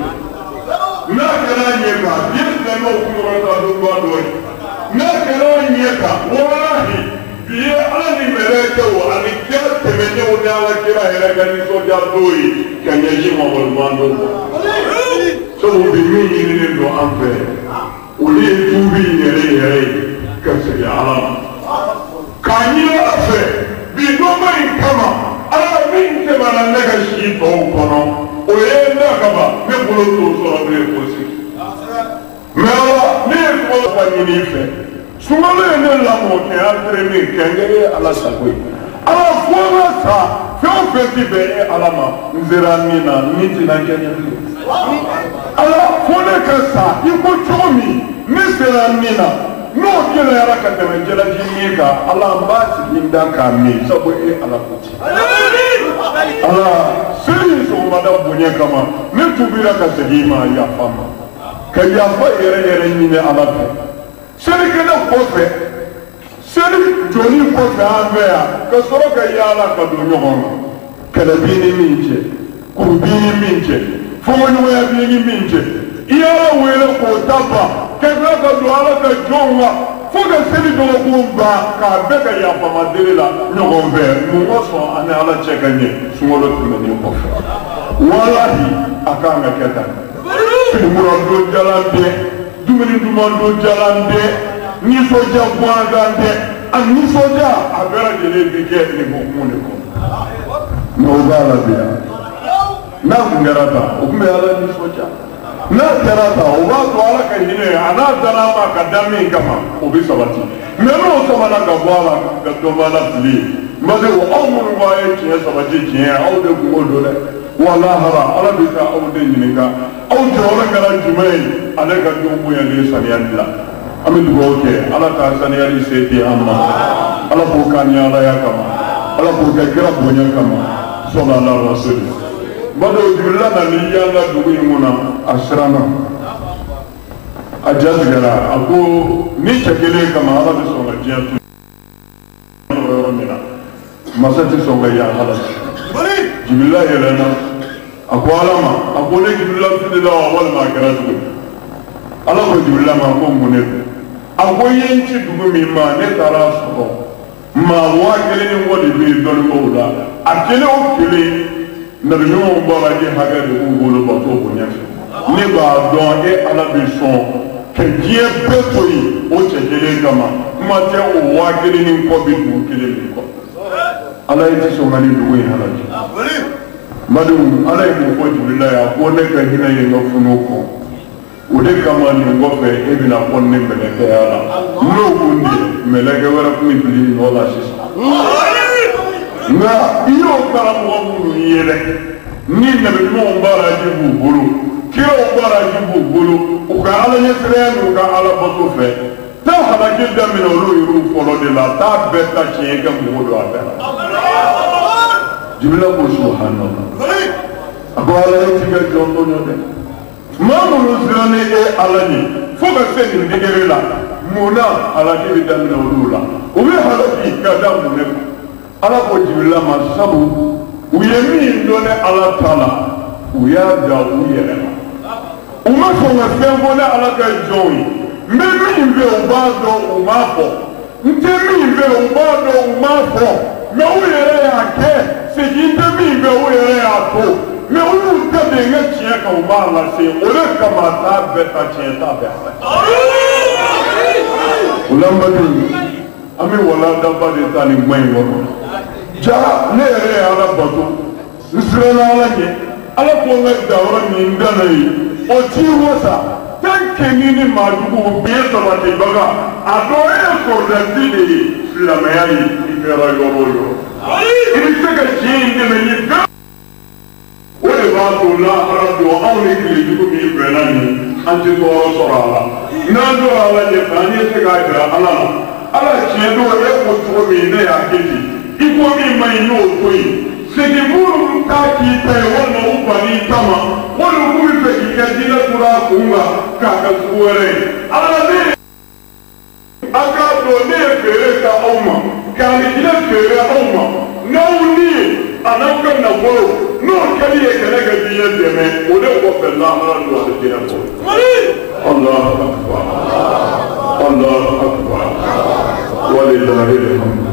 n'a kɛra ɲɛ kan diɲɛ silamɛw kunkɔrɔta duguba dɔ ye n'a kɛra ɲɛ kan walahi bi ye ala ni mɛlɛkɛ o ani kira tɛmɛnenw ni ala kira yɛrɛ ka nisɔndiya dɔw ye ka ɲɛsin mɔgɔniman dɔw ma sabu bi min ɲininen don an fɛ olu ye tuubi yɛrɛ yɛrɛ ye ka segin ala ma k'a ɲini ala fɛ bi nɔgɔ in kama ala min tɛmɛna ne ka si tɔw kɔnɔ o ye ne kama ne bolo t'o sɔrɔ bilen fosi mɛ ala ne ye tɔgɔ ka ɲini i fɛ sunkalo ye ne lamɔ kɛ entraîné kɛnkɛrɛ ala sago ye ala fo n ka sa fɛn o fɛn ti bɛn e ala ma n sera min na min tɛna kɛ ɲɛ bilen ala fo ne ka sa i ko cogo min ne sera min na n'o gɛlɛyara ka tɛmɛ jalaji min kan ala n b'a sigi n da k'a min sabu e ala ko ti ala seli in sɔgɔmada bonya kama ne tubira ka segin i ma yafa ma ka yafa yɛrɛ yɛrɛ ɲini ala fɛ selikɛnɛ kɔfɛ seli jɔli kɔfɛ an fɛ yan ka sɔrɔ ka yaala ka don ɲɔgɔn na kɛlɛ b'i ni min cɛ kuru b'i ni min cɛ fɔɲɔgɔnya b'i ni min cɛ i y'ala wele k'o ta ban ka tila ka don ala ka jɔnw la fo ka seli dɔgɔkun ban k'a bɛɛ ka yafama deli la ɲɔgɔn fɛ mun ka sɔn ani ala cɛ ka ɲɛ sunkalo tɛmɛnen kɔfɛ walahi a kan ka kɛ tan filimura don jalan tɛ dumuni duman don jalan tɛ nisɔndiya gangan tɛ a nisɔndiya a bɛɛ lajɛlen bi kɛ nin hukumu de kɔnɔ mɛ o b'a la bi yan n'a kun kɛra tan o tun bɛ ala nisɔndiya n'a kɛra tan o b'a to ala ka hinɛ a n'a danna ma ka da min kama o bɛ sabati mɛ n'o sabana ka bɔ a la ka dɔ b'a la fili ye mali aw minnu b'a ye tiɲɛ sabati tiɲɛ aw de kungo don dɛ walahara ala bɛ taa aw de ɲininka aw jɔyɔrɔ kɛra jumɛn ye ale ka denw bonyalen saniyali la an bɛ dugawu kɛ ala ka saniyali se di an ma ala k'o k'an ɲɛ alaya kama ala k'o kɛ kira bonya kama sɔlala rasuli bado jibirila nali yala dugu in kɔnɔ a siranna a jatigɛra a ko ni cɛ kelen kama ala bɛ sɔn ka diɲɛ to yɔrɔ min na masa tɛ sɔn ka yan ala jibirila yɛlɛnna a ko ala ma a ko ne jibirila filila wa walima a kɛra cogo ala ko jibirila ma ko mun ne don a ko n ye n ci dugu min ma ne taara sɔrɔ maa 1000 ni kɔ de bɛ yen dɔnnibaw la a kelen o kelen nabiɲumanw bɔra ji hakɛ de b'u bolo bato bonya fɛ ne b'a dɔn e ala bɛ sɔn ka diɲɛ bɛɛ to yen o cɛ kelen kama kuma tɛ o 1000 ni kɔ bɛ dugu kelen min kɔ ala ye tɛ sɔn ka nin dugu in halaji madenw ala ye mun fɔ jibirila ye a ko ne ka hinɛ ye n ka funu kɔ o de kama nin kɔfɛ e bɛna fɔ ne mɛlɛkɛya la n'o kun de mɛlɛkɛ wɛrɛ kun bɛ fili nɔ la sisan nka i y'o karamɔgɔ minnu ye dɛ ni nabiɲumanw baaraji b'u bolo kiraw baaraji b'u bolo u ka ala ɲɛsiranya n'u ka ala bato fɛ taa halaki daminɛ olu yɛrɛw fɔlɔ de la taa bɛɛ ta tiɲɛ kɛ mɔgɔ don a bɛɛ la jibila ko subhanallah a ko ala ye tigɛ jɔn dɔ ɲɔ dɛ maa minnu sirannen e ala ye fo ka se nin degere la mun na halaki bɛ daminɛ olu la u bɛ halaki ka da mun ne kan ala ko jibirila ma sabu u ye min dɔn ne ala ta la u y'a da u yɛrɛ la u ma sɔn ka fɛn fɔ ne ala ka jɔnw ye n bɛ min fɛ u b'a dɔn u m'a fɔ n tɛ min fɛ u b'a dɔn u m'a fɔ mɛ u yɛrɛ y'a kɛ segin tɛ min fɛ u yɛrɛ y'a to mɛ olu tɛ de n ka tiɲɛ kan u b'a lase o de kama t'a bɛɛ ta tiɲɛ t'a bɛɛ fɛ o la n balimaw an bɛ waladaba de ta nin kuma in kɔnɔ ja ne yɛrɛ ye ala bato nsirala ala nye ala ko nga dawra ni ndana yi o ti wosa tanke ni madugu biye sabati baga ato e kordati de silamaya yi ikera yobolo ini seka jinde me ni ga o de ba to la ara do awni kili dugu bi benani anti to sorala na do ala je bani seka gra ala chiedo e ko to mi ne akiti iko mi mai no to yi segi muru taki te wala ubani tama wala kumi pe kidina kura kunga kaka suwere ala ne aka do ne fere ka oma kani kile fere oma no ni anaka na bolo no kali e kana ga biye deme o de ko pe la ala do de dina ko Allahu akbar Allahu akbar walillahi alhamd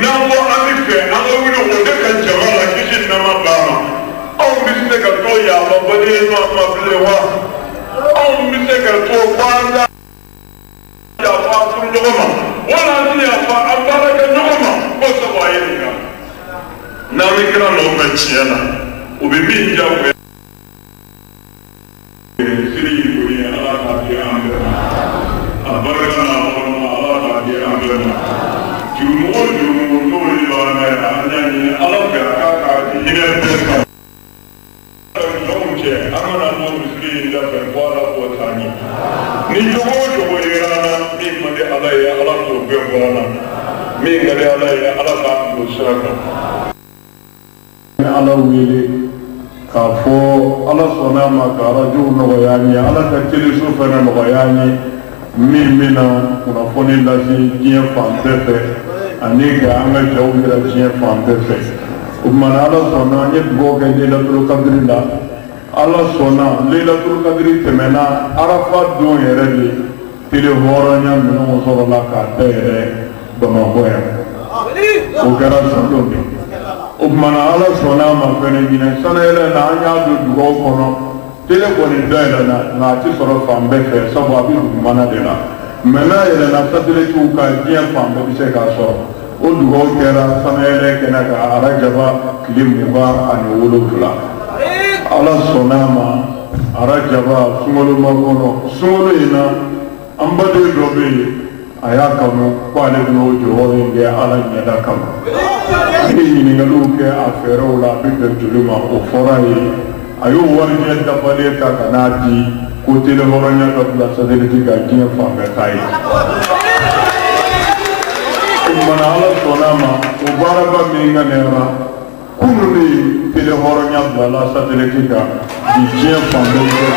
Now, what I'm mina ma bama aw bi se ka to ya ma bade ma bilewa aw bi se ka to kwanda ya fa furu nyogoma wala ti ya fa abaraka nyogoma ko so waye ni na mi kira no ma chiana o bi mi jawe siri ko ni ala ka ti ambe abaraka na ala ka ti ambe jumo no ni ba na anya ni ala ka ka ni ne ka jonje amana no siri da per wala ko tani ni jogo yerana mi made ala ya ala to be wala mi ngade ala ya ala ka ko saka ala wele ka fo ala sona ma ka rajo no yani ala ta tele so fa no yani mi mina kuna foni la si bien fan pepe ani ga anga jawira bien fan pepe umana ala sona ni go ga de la to kadrila ala sona Lailatul Qadri temena Arafat don yɛrɛ de tele hɔrɔnya minnu sɔrɔla ka da yɛrɛ Bamakɔ yan o kɛra san dɔ de o kumana ala sɔnna a ma fɛnɛ ɲinɛ sanayɛlɛ na an y'a don dugawu kɔnɔ tele kɔni da yɛlɛna nka a ti sɔrɔ fan bɛɛ fɛ sabu a bɛ dugumana de la mɛ n'a yɛlɛna satelitiw ka diɲɛ fan bɛɛ bɛ se k'a sɔrɔ o dugawu kɛra sanayɛlɛ kɛnɛ kan arajaba tile 27 ala sɔnna a ma arajaba sunkalo makɔnɔ sunkalo in na an baden dɔ bɛ yen a y'a kanu ko ale bɛna o jɔyɔrɔ in kɛ ala ɲɛda kama a ye ɲininkaliw kɛ a fɛɛrɛw la a bɛ bɛn joli ma o fɔra ye a y'o warijɛ dafalen ta ka n'a di ko tele hɔrɔnya dɔ bila sateliti ka diɲɛ fan bɛɛ ta ye o kumana ala sɔnna a ma o baaraba min ka nɛra kunun de tele hɔrɔnya bilala sateliti kan di diɲɛ fan bɛɛ fɛ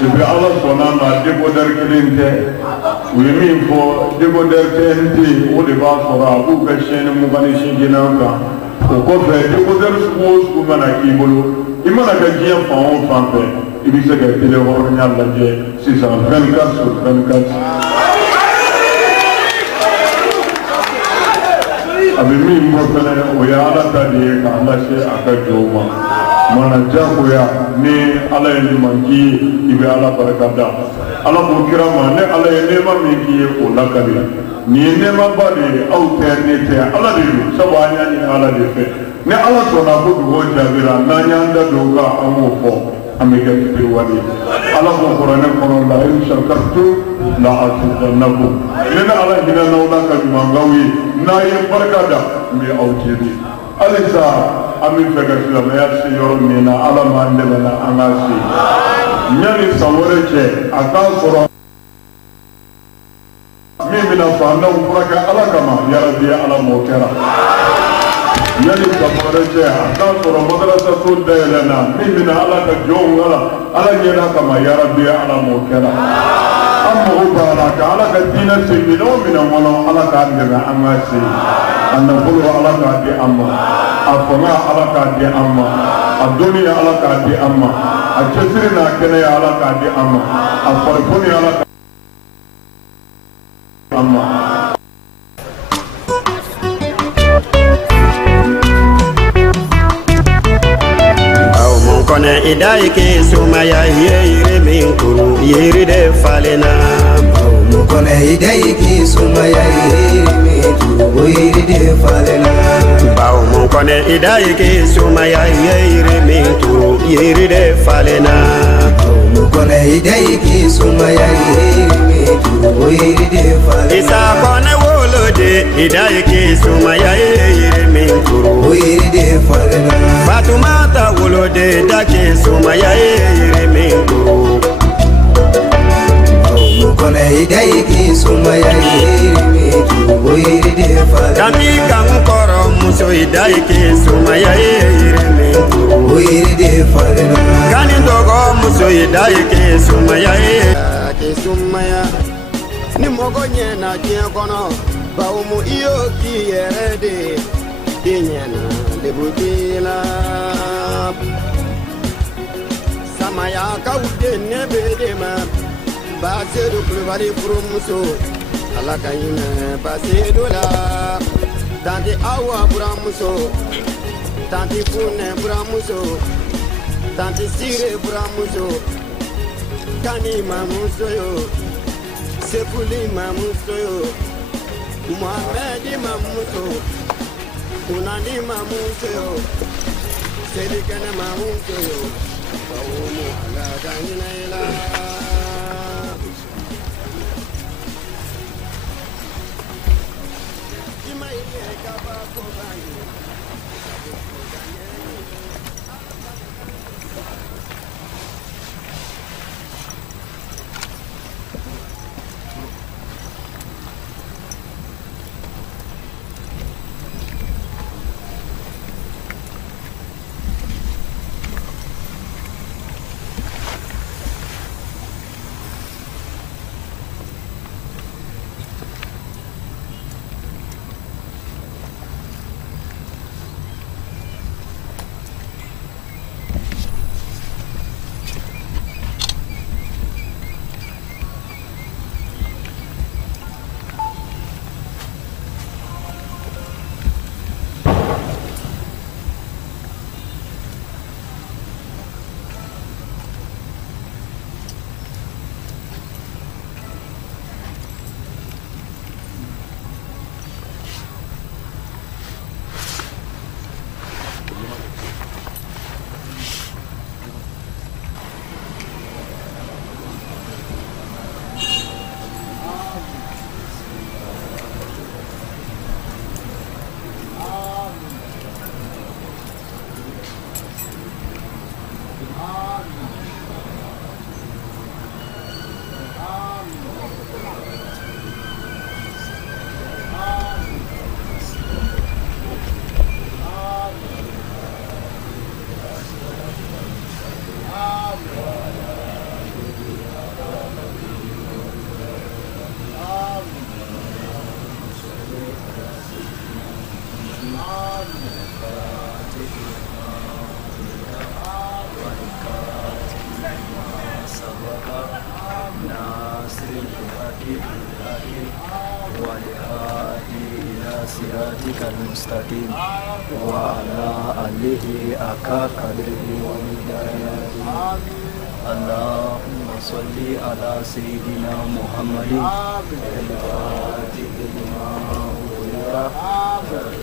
depuis ala sɔnna a ma décodeur kelen tɛ u ye min fɔ décodeur TNT o de b'a sɔrɔ a b'u ka chaîne 28 kan o kɔfɛ décodeur sugu o sugu mana k'i bolo i mana kɛ diɲɛ fan o fan fɛ i bɛ se ka tele hɔrɔnya lajɛ sisan 24/24 a bɛ min bɔ fɛnɛ o ye ala ta de ye k'a lase a ka jɔnw ma mana jagoya ni ala ye ɲuman k'i ye i bɛ ala barika da ala k'o kira ma ne ala ye nɛɛma min k'i ye o lakali nin ye nɛɛmaba de ye aw tɛ ne tɛ ala de don sabu an y'a ɲini ala de fɛ ni ala sɔnna ko dugawu jaabira n'an y'an da don o kan an b'o fɔ an bɛ kɛ fitiriwale ala k'o kuranɛ kɔnɔ la in shakartum la azidannakum ne ni ala hinɛna aw la ka ɲumankaw ye n'a ye barika da n bɛ aw jaabi halisa an bɛ fɛ ka silamɛya se yɔrɔ min na ala m'an dɛmɛ na an k'a se yanni san wɛrɛ cɛ a k'a sɔrɔ min bɛna fantanw furakɛ ala kama yarabi ala m'o kɛra yanni san wɛrɛ cɛ a k'a sɔrɔ madrasaso dayɛlɛnna min bɛna ala ka jɔnw ala ɲɛda kama yarabi ala m'o kɛra an mago b'a la ka ala ka diinɛ se minɛn o minɛn kɔnɔ ala k'an dɛmɛ an k'a se a nafolo ala k'a di an ma a fanga ala k'a di an ma a dɔnniya ala k'a di an ma a cɛsiri n'a kɛnɛya ala k'a di an ma a farifoni ala k'a di an ma. Kone idai ke sumaya yere min kuru yere de falena kone idai ke sumaya yere min kuru yere de falena bawo mon kone idai ke sumaya yere min kuru yere de falena kone idai ke sumaya yere min kuru yere de falena isa kone wolode idai ke sumaya yere min kuru yere de falena Fatumata wolode dake sumaya yere min kuru kone idai ke sumaya yere min kuru yere de falena kami kan koro muso idai ke sumaya yere min kuru yere de falena kani dogo muso idai ke sumaya ke sumaya ni mogo nyena ke kono bawo mu iyo ki yere de nyena de butila samaya kaude nebedema basedu kulubali furumuso alakayina basedu la Tanti Awa Buramuso, Tanti Fune Buramuso, Tanti Sire Buramuso, Kani Mamuso yo, Sefuli Mamuso yo, Muhammedi Mamuso, Unani Mamuso yo, Sedikana Mamuso yo, Paumu ala Daninaila. المستقيم وعلى آله أكا قدره ومقداره اللهم صل على سيدنا محمد الفاتح لما أغلق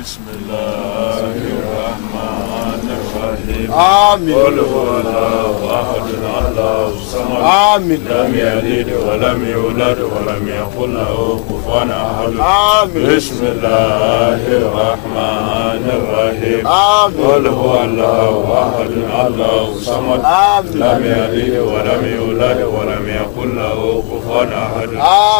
بسم الله الرحمن الرحيم آمين قل هو الله أحد الله الصمد آمين لم يلد ولم يولد ولم يكن له كفوا أحد آمين بسم الله الرحمن الرحيم آمين قل هو الله أحد الله الصمد آمين لم يلد ولم يولد ولم يكن له كفوا أحد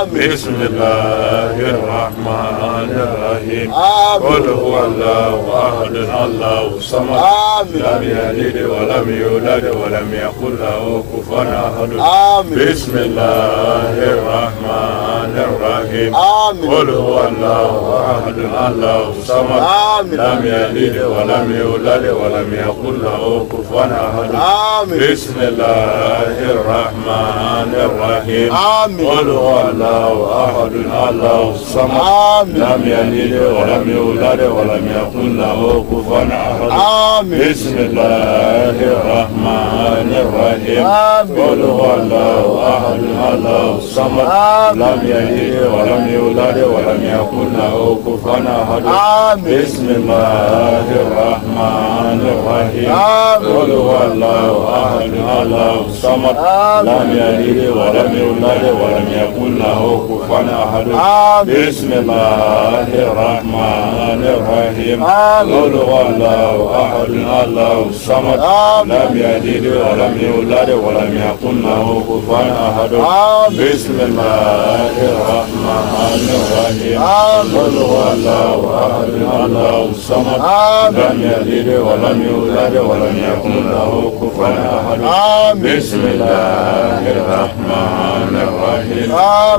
آمين بسم الله الرحمن الرحيم آمين قل هو الله أحد الله الصمد آمين لم يلد ولم يولد ولم يكن له كفوا أحد آمين بسم الله الرحمن الرحيم آمين. قل هو الله أحد الله الصمد آمين. لم يلد ولم يولد ولم يكن له كفوا أحد آمين. بسم الله الرحمن الرحيم آمين. قل هو الله أحد الله الصمد آمين. لم يلد ولم يولد ولم يكن له كفوا أحد آمين. بسم الله الرحمن الرحيم آمين. قل هو الله أحد الله الصمد لم يلد ولم يولد ولم يكن له كفوا أحد آمين. بسم الله الرحمن الرحيم آمين. قل هو الله أحد الله الصمد لم يلد ولم يولد ولم يكن له كفوا أحد بسم الله الرحمن الرحيم قل هو الله أحد الله الصمد لم يلد ولم يولد ولم يكن له كفوا أحد بسم الله الرحمن الرحيم قل هو الله أحد الله الصمد لم يلد ولم يولد ولم يكن له كفوا أحد بسم الله الرحمن الرحيم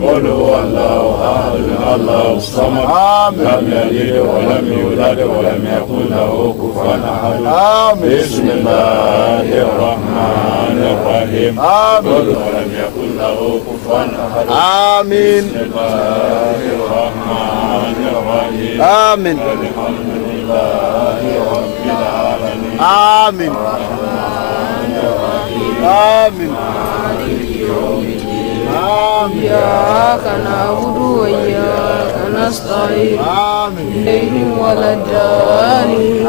قل هو الله أحد الله الصمد لم يلد ولم يولد ولم يكن له كفوا أحد بسم الله الرحمن الرحيم قل ولم يكن له كفوا أحد آمين. بسم الله الرحمن الرحيم آمين. الحمد لله رب العالمين آمين. آمين. إياك نعبد وإياك نستعين إليهم ولا الضالين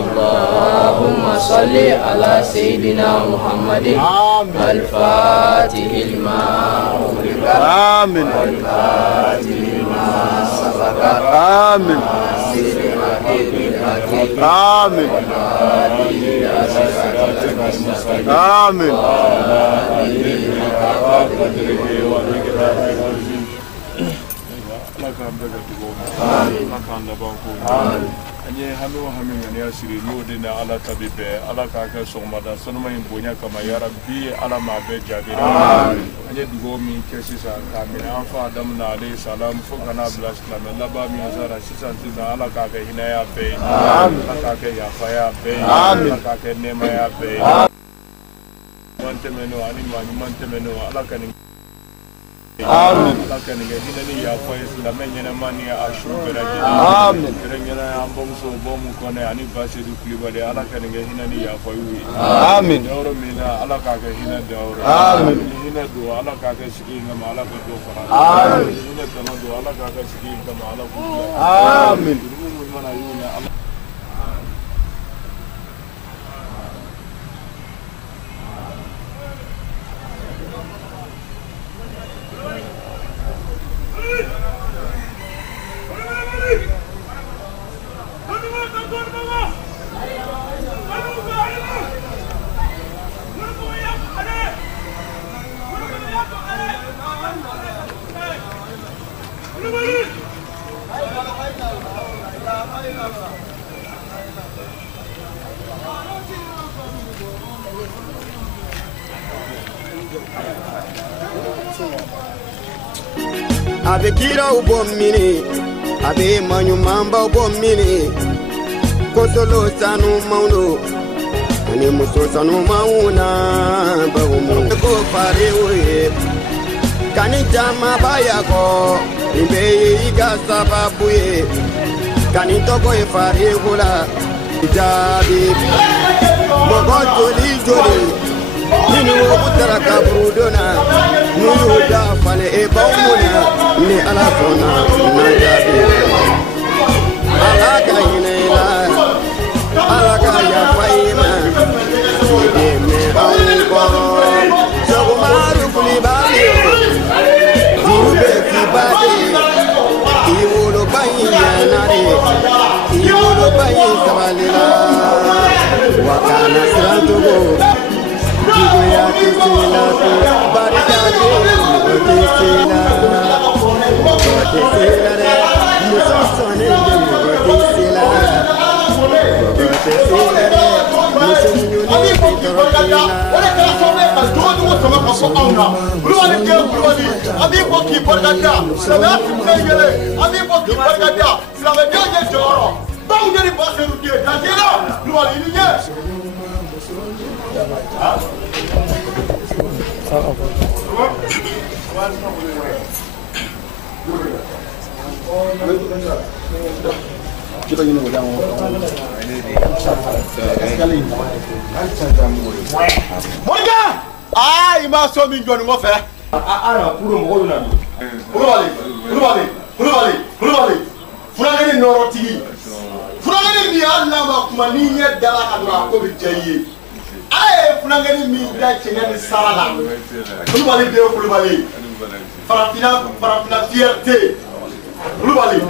اللهم صل على سيدنا محمد الفاتح لما أغلق آمين. والخاتم لما سبق آمين. آمين. آمين. Anye hami wa hami ngani asiri lodi na ala tabibe ala kaka songmada sonoma imbonya kama ya Rabbi ala mabe jabira anye dugo mi kesi sa kamina anfa Adam na alayhi salam fo kana bla islam laba mi azara sisa sisa ala kaka hinaya be ala kaka ya faya be ala kaka nema ya be mantemeno ani mantemeno ala kani Amin. Laka ni gina ni ya fa Islam nyana mani ashu beraje. Amin. Nyana ambom so bom ko ne ani base du kliba de ala kan gina ni ya fa wi. Amin. Dawro mina ala ka ga hina dawro. Amin. Hina do ala ka ga sigi ngam ala ka do fara. Amin. Hina kama do ala ka ga sigi ngam ala ku. Amin. Mana yuna ala Abe kira ubomini, abe manyumamba ubomini. Kotolo sanu mauno, ani muso sanu mauna baumu. Ko fare oye, kani jama bayako, imbe iga sababu ye. Kani toko e fare hula, jabi. Mogo joli joli. Ninu obutara kabrudona Nunu da fale e baumuna Ni ala kona na jabi Alaka hinela Alaka ya faima Sidi me aungo Sogumaru kulibali Dube kibali Iwolo bayi yanare Iwolo bayi sabalila Wakana sirantugo Jigoya kisila tu barikade mutisila mutisila re musosone de mutisila mutisila re musunyuni barkada wala kala sobe ka dogo sama ka so awna bulwani ke bulwani abi ko ki barkada sama ke yele abi ko ki barkada sama de joro bawo ni ba se ruke da jela bulwani ni je kita ini udah Monica ima so mi joni mo fe puro mo ko na puro furangani noro tigi furangani mi Allah ma kuma ni nye dala ka dura ko bi jayi furangani mi da cengani sarala kulubali farafina fierté kulubali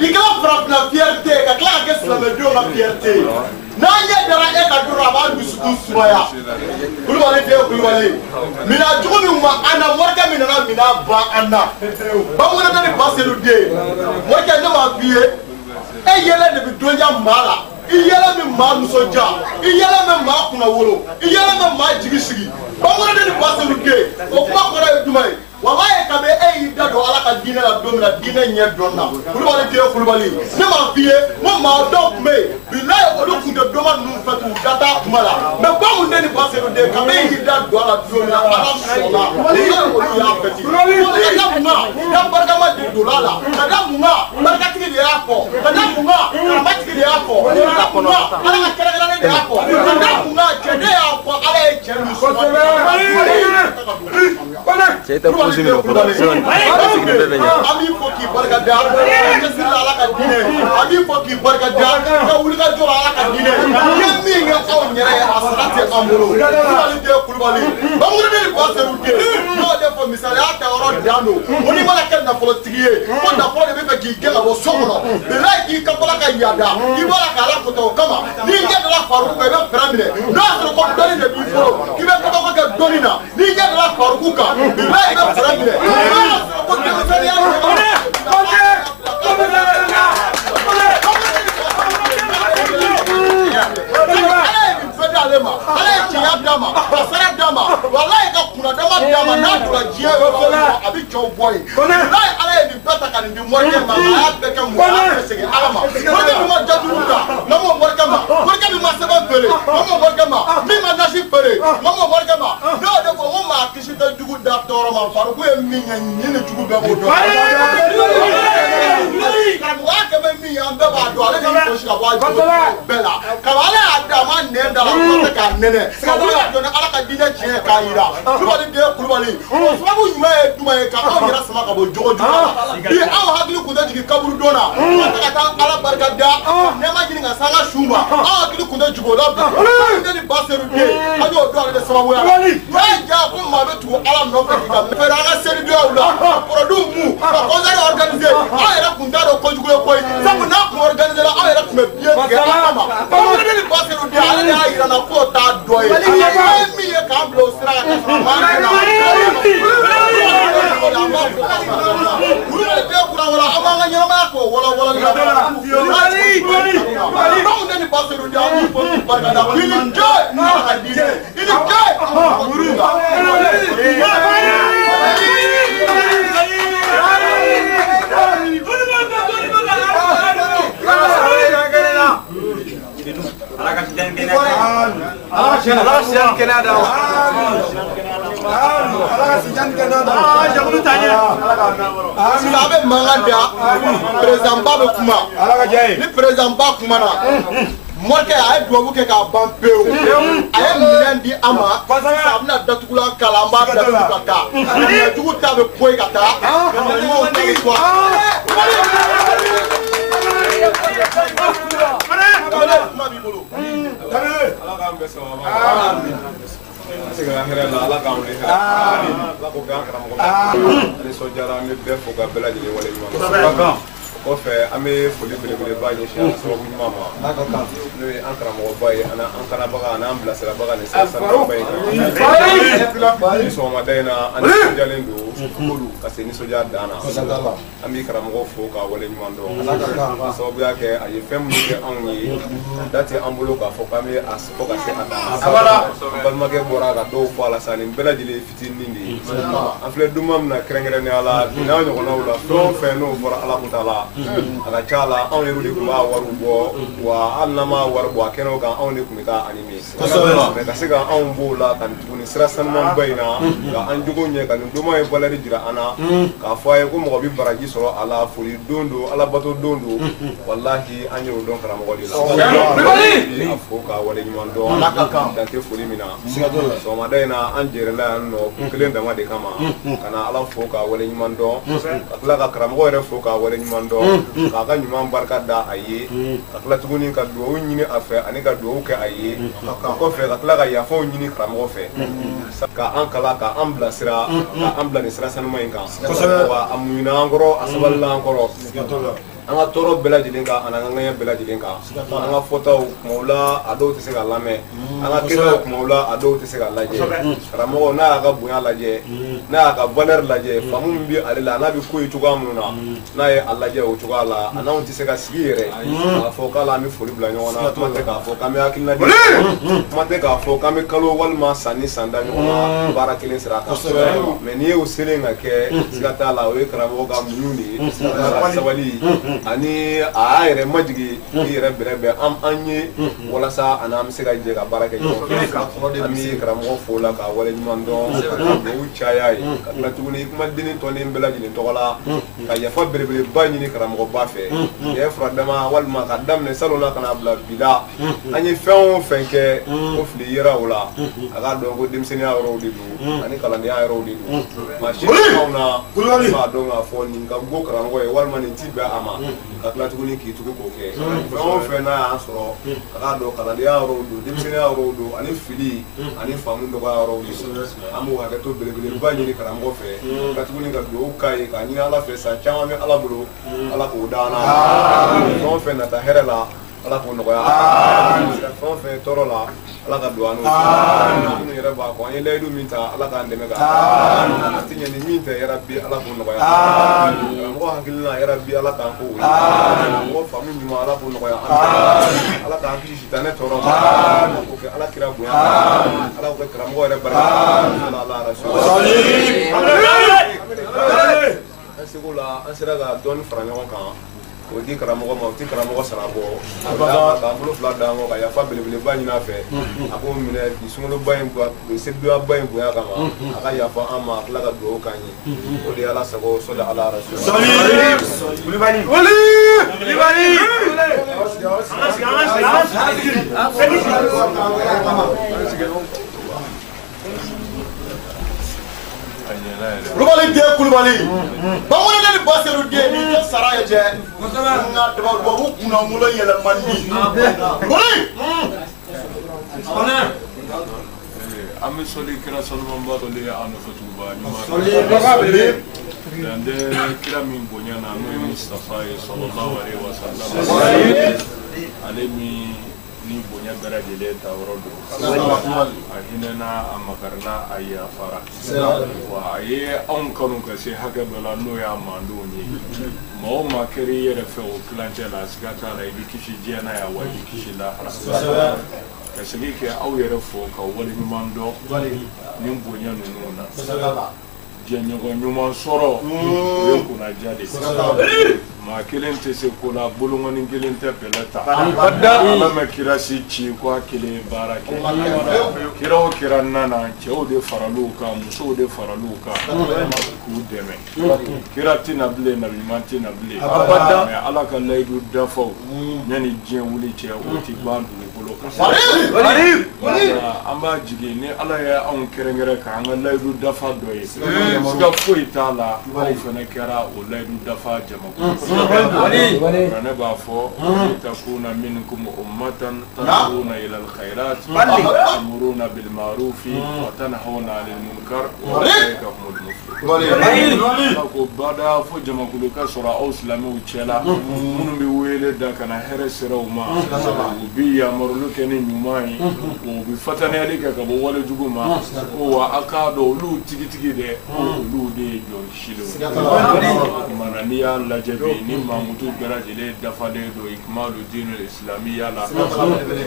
ikala farafina fierté ka kla ke slame do ma fierté na nye dara e ka dura ba dusu sumaya kulubali mina jugu ma ana morka mina na mina ba ana ba mo na ni baselu de morka ne ma vie e yele de bi donja mala iyela mi ma musoja iyela mi ma kuna wolo iyela mi ma jigisigi ba mo na ni baselu de o kuma ko ra dumai wallahi kabe da do ala ka dina la domina dina nye donna kulubali ne ma vie mo ma do me billahi o do kunde do ma nu fatu data mala me ba mu ne ni baselu de kabe da do ala domina ala sola o ya feti ya barka ma de do la kada munga barka tigi de yako kada munga ma tigi de yako kada munga ala ka kere de yako kada munga kede yako ala e chelu so ami foki barkada ala ka dine ami foki barkada ka wulga jo ala ka dine yemi nga aw nyere asrate amuro kulubali bamuru de baseru de no de fo misali ata oro dano oni mala ken na politiki ko na fo de be ki gela bo somono de la ki ka bala ka yada ki bala ka la foto kama ni nge de la faru ko be pramine no so ko doni de bi fo ki be ko ka doni na ni nge de la faru ka de la ka pramine kulubali sababu nyuma duma ka aw yara sama ka bo jogo bi aw hakili kunta jigi kaburu dona ka ta ala barka da ne ma jini nga sanga shuma aw hakili kunta jigo da bi ni baseru de ajo do ala de sababu ya ja ko ma be tu ala no ka ka fera ga seri do awla produ mu ko zari organiser aw yara kunta do ko jigo ko sabu na ko organiser aw yara kuma bien ke ama ko ni baseru de ala ya ira na ko ta do e mi e ka blo sira ka ma na Silabe manganda president Babe kuma ni president Ba kuma na morke ay duwabu ke ka bampeu ay minendi ama sabna datugula kalamba datugata ni jugu tabe koy kata ni mo tigi kwa Segala hera la ala kamu ni hera. La ko gan kara mo. Ani so jara mi be fo ga bela jeli wala imam. Ko fe ame foli bele bele ba ni sha so bu mama. No an kara mo ba yi ana an kana baga ana ambla sala baga ni sa sa ba yi. So ma dai na ani so jalen do ka se nisɔndiya dan na an b'i karamɔgɔ fo k'a wale ɲuman dɔn ka sababuya kɛ a ye fɛn minnu kɛ anw ye da tɛ an bolo k'a fɔ k'an bɛ a fɔ ka se a dan an balimakɛ bɔra ka dɔw fɔ a la sa nin bɛɛ lajɛlen ye fitinin de ye an filɛ duma min na kɛrɛnkɛrɛnnenya la bi n'a ɲɔgɔnnaw la fɛn o fɛn n'o fɔra ala kuta la a ka ca la anw yɛrɛ de tun b'a wariw bɔ wa hali n'an m'a wari bɔ a kɛnɛw kan anw de tun bɛ taa anime mɛ ka se ka anw b'o la ka tuguni sira sanumanba in na ka an jogo ɲɛ ka nin duma ye valeur jira an na k'a fɔ a ye ko mɔgɔ bɛ baraji sɔrɔ a la foli don do alabato don do walahi an y'o dɔn karamɔgɔ de la a fo k'a wale ɲuman dɔn dan tɛ foli min na sɔgɔmada in na an jɛrɛla yan nɔ kun kelen dama de kama ka na ala fo k'a wale ɲuman dɔn ka tila ka karamɔgɔ yɛrɛ fo k'a wale ɲuman dɔn k'a ka ɲuman barika da a ye ka tila tuguni ka duwawu ɲini a fɛ ani ka duwawu kɛ a ye ka kɔfɛ ka tila ka yafaw ɲini karamɔgɔ fɛ ka an kala ka an bilasira ka an bila nin sira sanuma in kan wa a muɲuna an kɔrɔ a sabalila an kɔrɔ an ka tɔɔrɔ bɛɛ lajɛlen kan ani an ka ŋɛɲɛ bɛɛ lajɛlen kan an ka fɔtaw kumaw la a dɔw tɛ se ka lamɛn an ka kɛnɛw kumaw la a dɔw tɛ se ka lajɛ karamɔgɔ n'a y'a ka bonya lajɛ n'a y'a ka valeur lajɛ faamu min bɛ ale la n'a bɛ ko ye cogoya minnu na n'a ye a lajɛ o cogoya la a n'anw tɛ se ka sigi yɛrɛ k'a fɔ k'ala an bɛ foli bila ɲɔgɔn na kuma tɛ k'a fɔ k'an bɛ hakilina di kuma tɛ k'a fɔ k'an bɛ kalo walima san ni san da ɲɔgɔn na baara kelen sira kan mɛ n'i ye o selen ka kɛ siga t'a la o ye karamɔgɔ ka muɲu de ye sabali ani a y'a yɛrɛ majigi i yɛrɛ bɛrɛbɛn an ye walasa ani an bɛ se ka jɛ ka baara kɛ ɲɔgɔn fɛ an bɛ karamɔgɔ fo la k'a wale ɲuman dɔn ka duwawu caya ye ka tila tuguni kumadennin tɔnin bɛɛ lajɛlen tɔgɔ la ka yafa belebeleba ɲini karamɔgɔba fɛ yɛ furadama walima ka daminɛ salon na ka na bila bi la an ye fɛn o fɛn kɛ ko fili yera o la a k'a dɔn ko denmisɛnninya yɔrɔw de don ani kalandenya yɔrɔw de don maa si anw na b'a dɔn k'a fɔ nin ka go karamɔgɔ ye walima nin ti bɛn a ma ka tila tuguni k'i tugu k'o kɛ fɛn o fɛn n'a y'an sɔrɔ a k'a dɔn kalandenya yɔrɔw don denmisɛnninya yɔrɔw don ani fili ani faamu dɔgɔya yɔrɔw de an b'o hakɛto belebeleba ɲini karamɔgɔ fɛ ka tuguni ka duwawu k'a ye k'a ɲini ala fɛ san caman bɛ ala bolo ala k'o d'an na fɛn o fɛn nata hɛrɛ la ala k'o nɔgɔya fɛn o fɛn tɔɔrɔ la ala ka don an n'o minnu yɛrɛ b'a kɔ an ye layidu min ta ala k'an dɛmɛ ka a tɛ ɲɛ ni min tɛ yɛrɛ bi ala k'o nɔgɔya karamɔgɔ hakilina yɛrɛ bi ala k'an ko mɔgɔ faamu ɲuman ala k'o nɔgɔya ala k'an kisi sitanɛ tɔɔrɔ ma k'o kɛ ala kira bonya ala k'o kɛ karamɔgɔ yɛrɛ barika ala an seko la an sera ka dɔɔni fara ɲɔgɔn kan o di karamɔgɔ ma o ti karamɔgɔ sara bɔ k'an bolo fila d'an kɔ ka yafa belebeleba ɲini a fɛ a k'o minɛ bi sunkaloba in selidoyaba in bonya kama a ka yafa an ma a tila ka duwawu k'an ye o de ye ala sago sɔli ala Kulubali den Kulubali bamanan ni Basiru den ni tɛ sara ye cɛ nka dababu kunnamolo yɛlɛman di an bɛ sɔli kira sanumanba sɔli a nɔfɛtuguba ɲuman dan tɛ kira min bonya na n'o ye Mustafa ye sallallahu alaihi wasallam ale min ni bonya bɛɛ lajɛlen ta yɔrɔ don a hinɛna a makarila a yafara wa a ye anw kanu ka se hakɛ dɔ la n'o y'a mandenw ye maa o maa kɛra i yɛrɛ fɛ o kilancɛ la siga t'a la i bɛ kisi diɲɛ na yan wa i bɛ kisi lahara ka segin kɛ aw yɛrɛ fo ka waleɲuman dɔn ni bonya ninnu na jɛɲɔgɔn ɲuman sɔrɔ o ye kunnaja de ye maa kelen tɛ se ko la bolongɔni kelen tɛ bɛlɛ ta ala ma kira si ci ko a kelen baara kɛ kira o kira nana cɛw de faral'u kan musow de faral'u kan k'u dɛmɛ kira tɛna bilen nabiɲuman tɛna bilen mɛ ala ka layidu dafaw yanni diɲɛ wuli cɛ o ti ban dugukolo kan an b'a jigin ni ala ye anw kɛrɛnkɛrɛn k'an ka layidu dafa dɔ ye siga foyi t'a la aw fana kɛra o layidu dafa jamakulu ne b'a fɔ takuna minkum ummatan tad'una ila alkhairat wa ta'muruna bil ma'ruf wa tanhauna 'anil munkar wa ulaika humul muflihun ko bada fo jamakulu ka sɔrɔ aw silamɛw cɛla minnu bɛ wele da kana here siraw ma u bi yamarulu keni nyumai u bi fataneli ka bo wala juguma o wa akado lu tigi de lu de jo shilo mana ni ya lajabi ni mamutu garajile dafade do ikmalu dinul islamiyya la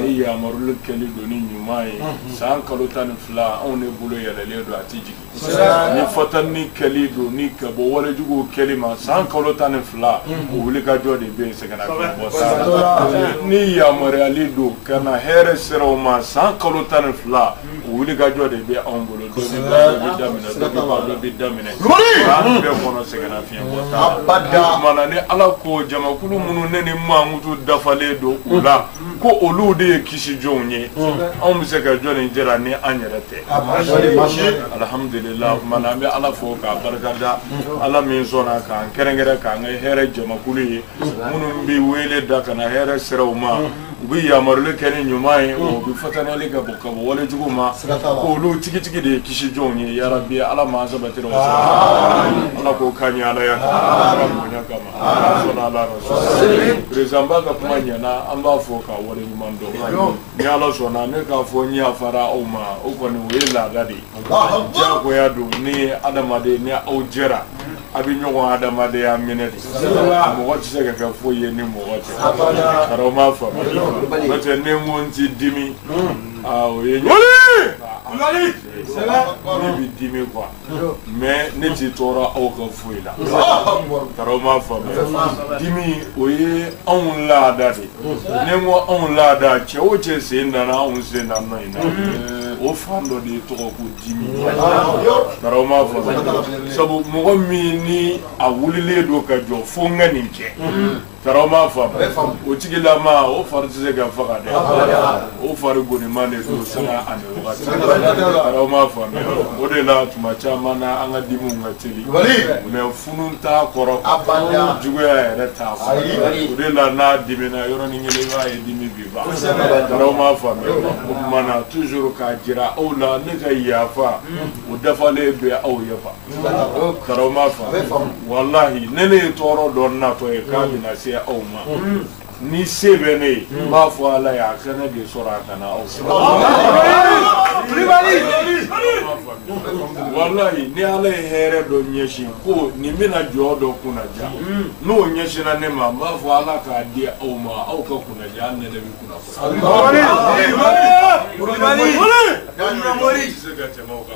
ni yamarulu keni do ni nyumai san kalotan fla on e bulo yele do atiji ni fatani keli do ni ka bo wala jugu kelima san kalotan fla u wuli ka jode be se kana ni yamare ali do kana here siraw ma san kalotan fla u wuli ka jode be on bolo do bi damina ran be kono se kana fiya abada mana ni ala ko jamakulu munu ne ni mamutu dafale do ula ko olu de kisi jonye on se ka jone jira ni anyerete alhamdulillah mana be ala fo ka barkada ala min sona kan kerengere kan here jamakulu munu bi wele da kana here siraw ma bi yamarle kene nyumai o bi fatanale ga bokka wala juguma ko lu tigi de kisi jonye ya rabbi ala ma sabatiro ala ko kanya ala ya ramunya kama sallallahu alaihi wasallam prezamba ka kuma nyana amba fo ka wala nyumando ni ala sona ne ka fo nya fara o ma o ko ni wela gadi ja ko ya do ni adamade ni o jera abi nyogo adamade ya mineti mo wati se ka fo ye ni mo wati karo ma fa wati ne monti dimi o ye Ngali bi dimi quoi mais ne ti tora o ka foi la karo ma fa dimi o ye on la dadi ne mo on la da che o che se ndana on se ndana ina o fando de to ko dimi karo ma fa sabu mo mi ni a wulile do ka jo fo ngani ke karo ma fa o tigila ma o farti se ga fa de o faru goni mane do sana ane wa karo ma fa o de la tuma chama na anga dimu ngateli me funun ta koro jugo ya reta fa o de la na dimina yoro ni ngele wa e dimi bi ba karo ma fa mana toujours ka jira o la ne ga yafa o dafa le be o yafa karo ma fa wallahi nene toro don na to e ka bi na se o ma ni sebene ma fo ala ya kana de sora kana o wallahi ni ala here do nyeshi ko ni mina jodo kuna ja no nyeshi na ne ma fo ala ka de o ma o ka kuna ja ne de kuna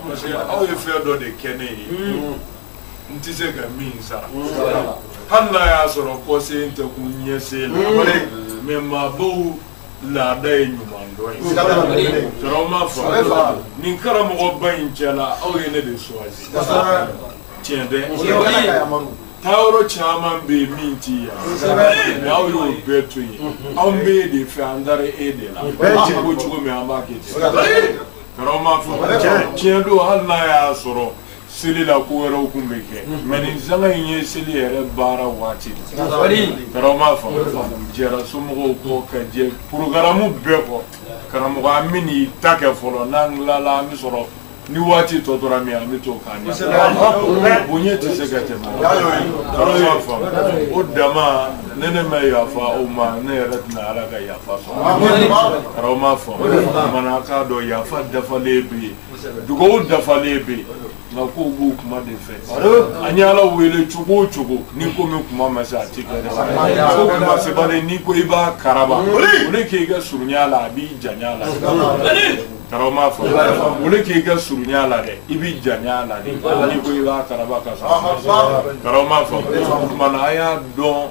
parce que au fait do de kene ntise ga min sara hanna ya soro ko se nte kunye se me ma bo la dai nyumando soro ma fa ni kara mo ban chela au yene de soazi tiende tawro chaman be minti ya me au yo betu au be de fa andare ede la be ko chugo me amake soro ma fa tiendo hanna ya soro sili la ko wɛrɛw kun bɛ kɛ mais nin zanga in ye seli yɛrɛ baara waati karamɔgɔ fa jɛra somɔgɔw kɔ ka jɛ programme bɛɛ kɔ karamɔgɔ an bɛ n'i ta kɛ fɔlɔ n'an tilala an bɛ sɔrɔ ni waati tɔ tora min an bɛ t'o kan bonya tɛ se ka tɛmɛ karamɔgɔ fa o dama ne ma yafa o ma ne yɛrɛ tɛna ala ka yafa sɔrɔ karamɔgɔ fa mana k'a dɔn yafa dafalen bɛ yen dugawu dafalen bɛ yen na ko go kuma de fe anyala wele chugo ni ko me kuma ma sa ti kare so kuma se bale ni ko iba karaba ole ke ga surunyala bi janyala karoma fa ole ke ga surunyala de ibi janyala de ni ko iba karaba ka sa karoma fa kuma na ya don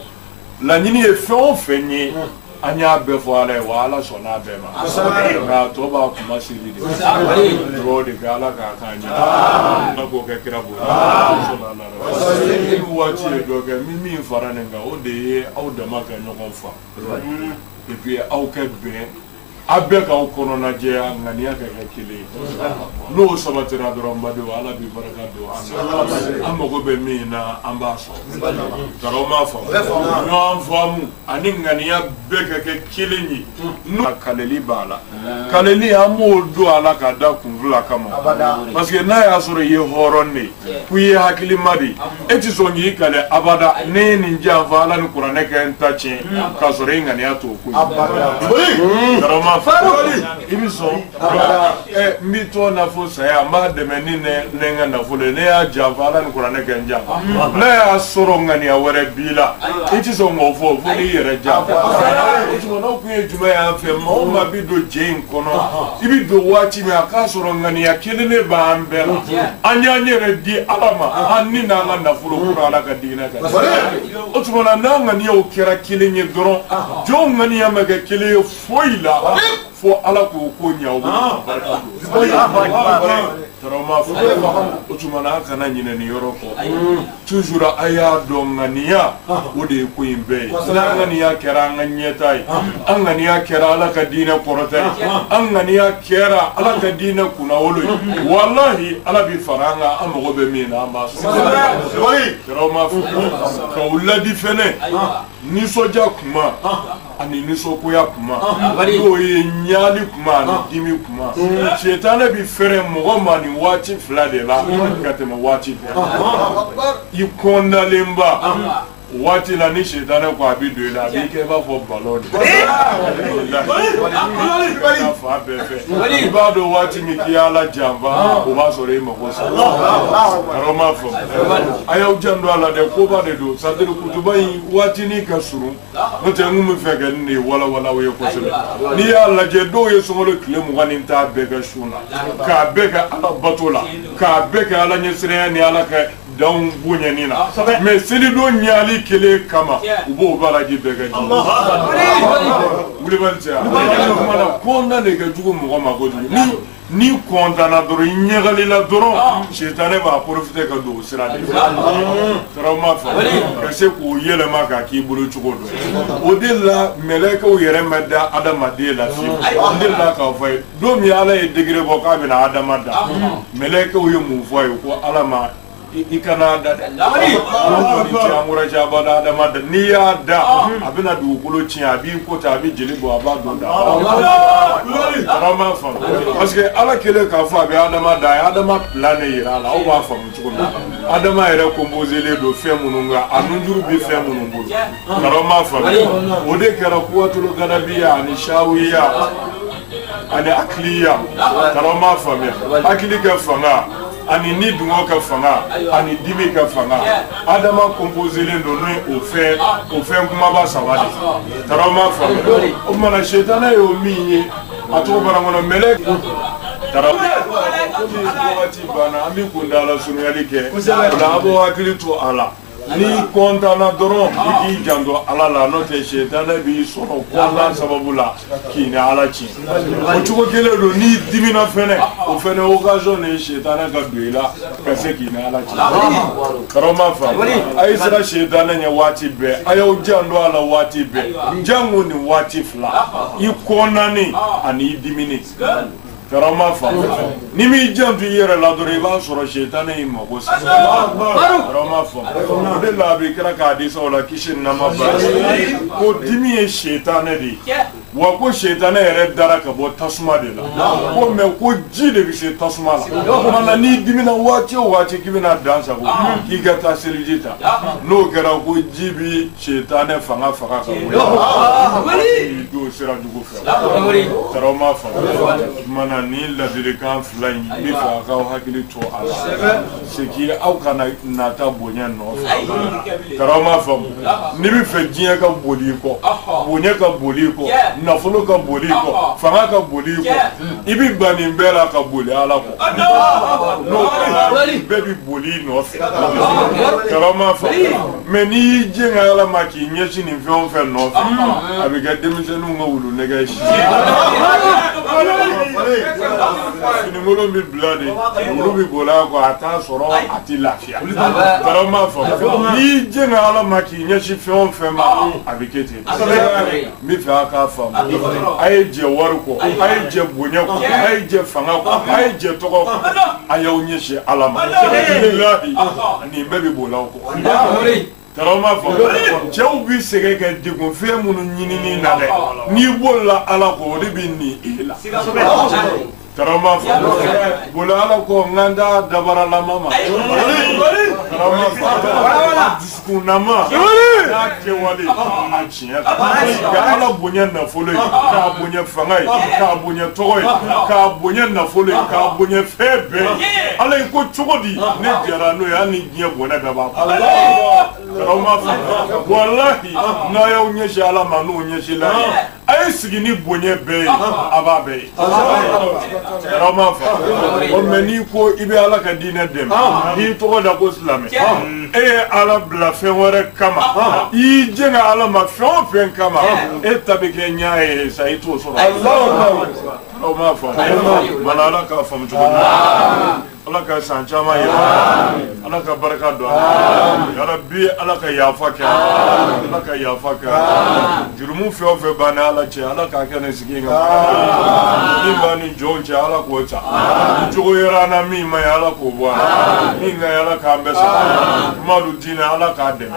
la nyini e fe on fenye anya be fo ala wala so na be ma na to ba kuma siri de ro de gala ka kanya na ko ke kira bo so na na wati do ga mi fara ne ga o de au da maka no kon fa et puis au ke be abeka ukono je ngania ka kile no sabatira doromba do ala bi baraka do amago be mina ambaso karoma fa no famu ani ngania beka ke kile ni no kaleli bala kaleli amo do ala ka da kunvula kama parce que na ya soro ye horonne kuye hakili madi eti sonyi kale abada ne ninja vala ni qur'ane ka entache ka soro ngania to ku karoma Ibiso, mito na fusa ya ma de menine nenga na fule ne ya javala ni kurane kenja na ya soronga ni awere bila iti so ngofo funi yere java iti mo no kuye juma ya fe mo ma bido jein kono ibido wachi me aka soronga ni akilene ba ambela anya nyere di alama anni na na fulu kurala ka dina ka otu mo na nga ni o kera kilenye doro jonga ni ya mega kile foila fo ala ko ko nyawo Taroma fo otumana kana nyine ni yoroko toujours aya dongania ode ko imbe ngania kera nganyetai angania kera ala ka dina porota angania kera ala ka dina kuna wolo wallahi ala bi faranga amogo be mina amba taroma fo ko uladi fene ni soja kuma ani ni sokoya kuma do ye nyali kuma ni dimi kuma shetane bi fere mogo mani wati fla de la katema wati i konda lemba wati la ni shetane kwa bi do la bi ke ba fo balon fa befe ba do wati mi kiala jamba o ba sore mo ko sa roma fo ayo jando ala de ko ba de do sa de kutuba yi wati ni kasuru no te ngum fege ni wala we ko sebe ni ala je do ye so mo le kle mo ganin ta bega shuna ka bega ala batola ka bega ala nyesre ni ala ka don bunya nina mais seli do nyali kele kama ubo baraji bega ni wuli balja mana konda ne ga jugo mo ma go ni konta na doro nyegali la doro shetane ba profiter ka do sira de trauma fa ka se ko yele ma ka ki bulu chugo do odilla meleka o yere medda adama de la fi odilla ka fa do mi ala e degré bo ka bina adama da meleka o yemu fa ko alama ikana da amura jabada da madda ni ya da abina du kulo cin abi ko ta abi jelibo abado da rama fa parce que ala kele ka fa abi adama da adama plan yira la o ba fa mu tuko adama yere composer le do fe mununga anunjuru bi fe munungu rama fa o de kera kuwatul gadabiya ni shawiya ani akliya rama fa me akili ka fanga ani ni dungo ka fanga ani dimi ka fanga adama composer le do no o fe kuma ba sawadi tarama fa o mana shetana yo minye ato bara ngono melek tarama ko wati bana ami kundala sunu yalike la abo akili to ala ni kontana doron iki jando ala la no te shetana bi sono kwala sababu la kini ala chi o chuko kele do ni dimina fene o fene occasion ne shetana ka duela ka se kini ala chi karoma fa ai sira shetana nya wati be ayo jando ala wati be jangu ni wati fla i konani ani dimini karama fa ni mi jantu yere la dore ba soro shetane imo go sa karama fa de la bi kra ka di so la kishin na ma ba ko dimi e shetane di wa ko shetane yere dara ka bo tasuma de la ko me ko ji de bi se tasuma la mana ni dimi na wati kibina dansa go ki ga ta selijita no kra ko jibi shetane fanga ka do sira dugo fa karama fa mana ni la dirikan flying bi fa ka hakili to ala seki au kana nata bonya no karama fam ni bi fe jiya ka boli ko bonya ka boli ko na fulu ka boli ko fanga ka boli ko ibi bani mbela ka boli ala ko no baby boli no karama fam me ni jinga ala maki nyeshi ni fe on fe no abi ga demisenu ngawulu nega shi finingolo bɛ bila de olu bɛ boli a kɔ a t'a sɔrɔ a tɛ lafiya tɔrɔ ma fɔ n'i jɛna ala ma k'i ɲɛsin fɛn o fɛn ma a bɛ kɛ ten n bɛ fɛ a k'a faamu a ye jɛ wari kɔ a ye jɛ bonya kɔ a ye jɛ fanga kɔ a ye jɛ tɔgɔ kɔ a y'aw ɲɛsin ala ma lahi nin bɛɛ bɛ boli aw kɔ Tarama fɔ cɛw bi sɛgɛn kɛ degun fɛn minnu ɲinini na dɛ n'i bolila ala kɔ o de bɛ nin e la Tarama fɔ boli ala kɔ n ka dabaralama ma Tarama fɔ dusukunnama n'a kɛwale a tiɲɛ ka ala bonya nafolo ye k'a bonya fanga ye k'a bonya tɔgɔ ye k'a bonya nafolo ye k'a bonya fɛn bɛɛ ala ye ko cogo di ne jɛra n'o ye hali ni diɲɛ bɔnɛ bɛɛ b'a fɔ wallahi n'a y'aw ɲɛsin ala ma n'o ɲɛsin la a ye sigi ni bonya bɛɛ ye a b'a bɛɛ ye Tarama fɔ mais n'i ko i bɛ ala ka diinɛ dɛmɛ n'i tɔgɔ da ko silamɛ e ye ala bila fɛn wɛrɛ kama i y'i jɛngɛ ala ma fɛn o fɛn kama e ta bɛ kɛ ɲa ye sa i t'o sɔrɔ aw m'a faamu wala ala k'a faamu cogo min ala ka san caman yɛlɛ ala ka barika don ya rabbi ala ka yafa kɛ ala ka yafa kɛ jurumu fɛn o fɛn b'an ni ala cɛ ala k'a kɛ ne sigi kan min b'an ni jɔnw cɛ ala k'o ta ni cogo yɛrɛ an na min ma ye ala k'o bɔ an min ka ɲi ala k'an bɛɛ sɔrɔ madu diinɛ ala k'a dɛmɛ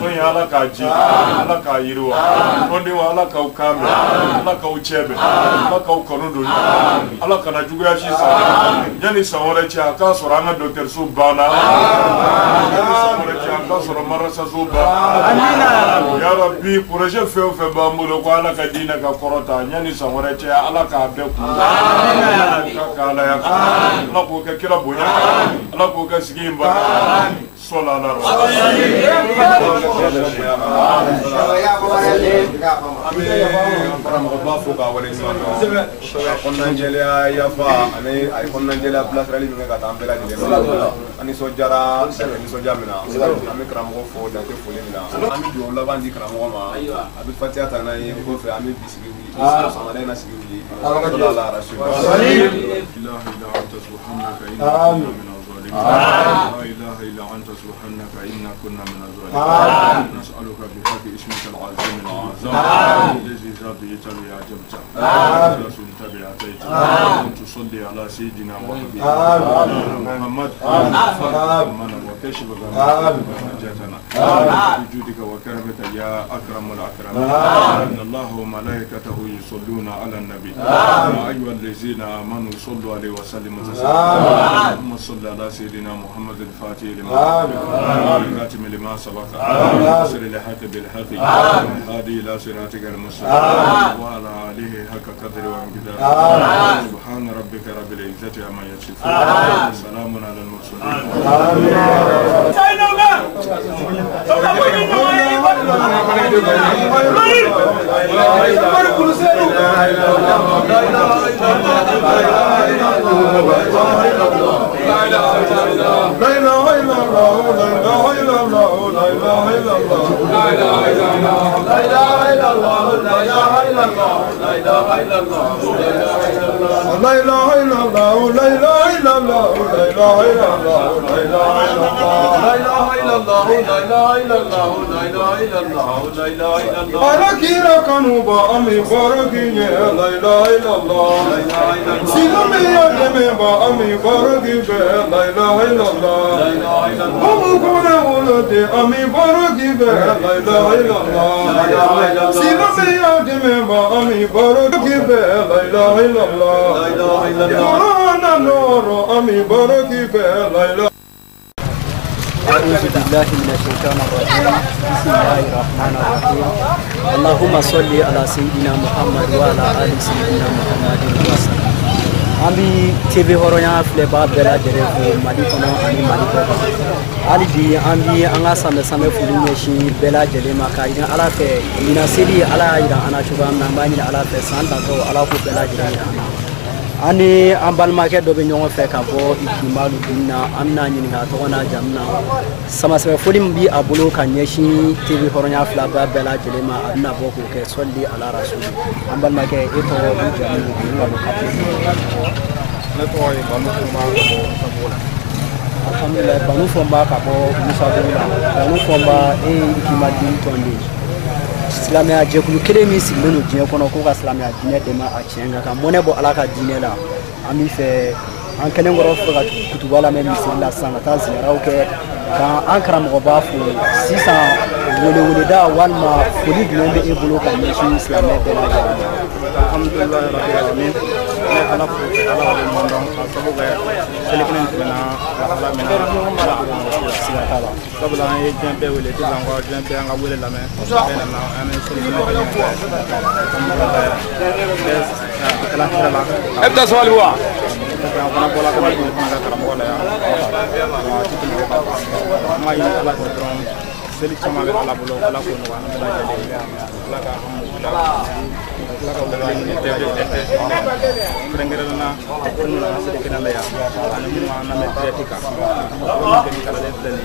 tɔn ye ala k'a ji ala k'a yiriwa tɔndenw ala k'aw kan bɛn ala k'aw cɛ bɛn ala k'aw kanu don ala kana juguya si sa yanni san wɛrɛ cɛ a k'a sɔrɔ an ka dɔgɔtɔrɔso banna yanni san wɛrɛ cɛ a k'a sɔrɔ marasaso banna ya rabbi projet fɛn o fɛn b'an bolo ko ala ka diinɛ ka kɔrɔta yanni san wɛrɛ cɛ ala k'a bɛɛ kun k'ala ya ala k'o kɛ kira bonya ala k'o kɛ sigi in ba sɔla la an bɛ karamɔgɔba fo k'a waleɲuman dɔn kɔnɔnajɛlenya yafa ani a ye kɔnɔnajɛlenya bilasirali min kɛ ka taa an bɛɛ lajɛlen ma an nisɔndiyara nisɔndiya min na an bɛ karamɔgɔ fo dante foli min na an bɛ dugawu laban di karamɔgɔ ma a bɛ fatiya ta n'a ye kɔfɛ an bɛ bisigi wuli sɔgɔmada in na sigi wuli ala arasu لا إله إلا أنت سبحانك إنا كنا من الظالمين نسألك بحق اسمك العظيم الأعظم الذي زاديت ويعجبت وسنت بأتيت أن تصلي على سيدنا وحبيبنا محمد من وكشف حاجتنا بجودك وكرمك يا أكرم الأكرمين إن الله وملائكته يصلون على النبي يا أيها الذين آمنوا صلوا عليه وسلموا تسليما اللهم صل على سيدنا محمد الفاتح لما الكاتم لما سبق ناصر الحق بالحق والهادي الى صراطك المستقيم وعلى اله حق قدر ومقدار سبحان ربك رب العزه عما يصفون وسلام على المرسلين لا إله إلا الله لا إله إلا الله لا إله إلا الله لا إله إلا الله لا إله إلا الله لا إله إلا الله لا إله إلا الله لا إله إلا الله لا إله إلا الله لا إله إلا الله لا إله إلا الله لا إله إلا الله لا إله إلا الله لا إله إلا الله لا إله إلا الله أركير كنوبا أمي باركي لا إله إلا الله سيدمي يا جميبا أمي باركي لا إله إلا الله أمكونا ولدي أمي باركي لا إله إلا الله سيدمي يا جميبا أمي باركي لا إله إلا الله قرآن نور أمي باركي لا إله أعوذ بالله من الشيطان الرجيم بسم الله الرحمن الرحيم اللهم صل على سيدنا محمد وعلى آل سيدنا محمد وسلم Ambi TV horonya fleba bela derefo mali kono ani mali baba ali bi ambi anga sambe fulu nyeshi bela jele maka ina ala fe ina sidi ala ira ana chuba na bani ala fe santa ko ala ko bela jele ana ani an balimakɛ dɔ bɛ ɲɔgɔn fɛ ka bɔ Ikimalu Dinna an bɛna ɲininka tɔgɔ n'a jamu na sama sɛbɛ foli min bi a bolo ka ɲɛsin TV hɔrɔnya filaba bɛɛ lajɛlen ma a bɛna bɔ k'o kɛ sɔli ala rasuli an balimakɛ e tɔgɔ ni jamu ni walo kapi ne tɔgɔ ye Banu Fɔnba ka bɔ Musabugu la alhamdulillah Banu Fɔnba ka bɔ Musabugu la Banu Fɔnba e ye Ikimalu Din tɔnden silamɛya jɛkulu kelen min sigilen don diɲɛ kɔnɔ ko ka silamɛya diinɛ dɛmɛ a tiɲɛ nka ka mɔnɛ bɔ ala ka diinɛ la an b'i fɛ an kelen kɔrɔ fɛ ka kutuba lamɛn misiri la sisan ka taa ziyaraw kɛ ka an karamɔgɔba fo sisan weleweleda walima foli jumɛn bɛ e bolo ka ɲɛsin silamɛ bɛɛ lajɛlen ma. Alhamdulillah rabbil alamin ne ala fo ala wale ɲɔgɔn dɔn ka sababu kɛ seli kelen tɛmɛna ala minɛ ala siga t'a la sabula an ye diɲɛ bɛɛ wele sisan kɔ diɲɛ bɛɛ an ka wele lamɛn bɛɛ nana an ye seli kelen kɛ ɲɔgɔn fɛ kalan kira la e bɛ taa sabali wa an fana bɔla ka jigin fana ka karamɔgɔ la yan an ma ɲini ala fɛ dɔrɔn seli caman bɛ ala bolo ala k'o nɔgɔya an bɛɛ lajɛlen ala ka ala ka wele ɲini bɛɛ kɛrɛnkɛrɛnnen na minnu nana seli kɛnɛ la yan ani minnu an lamɛn direct kan minnu kɛ ni kalanden filɛ nin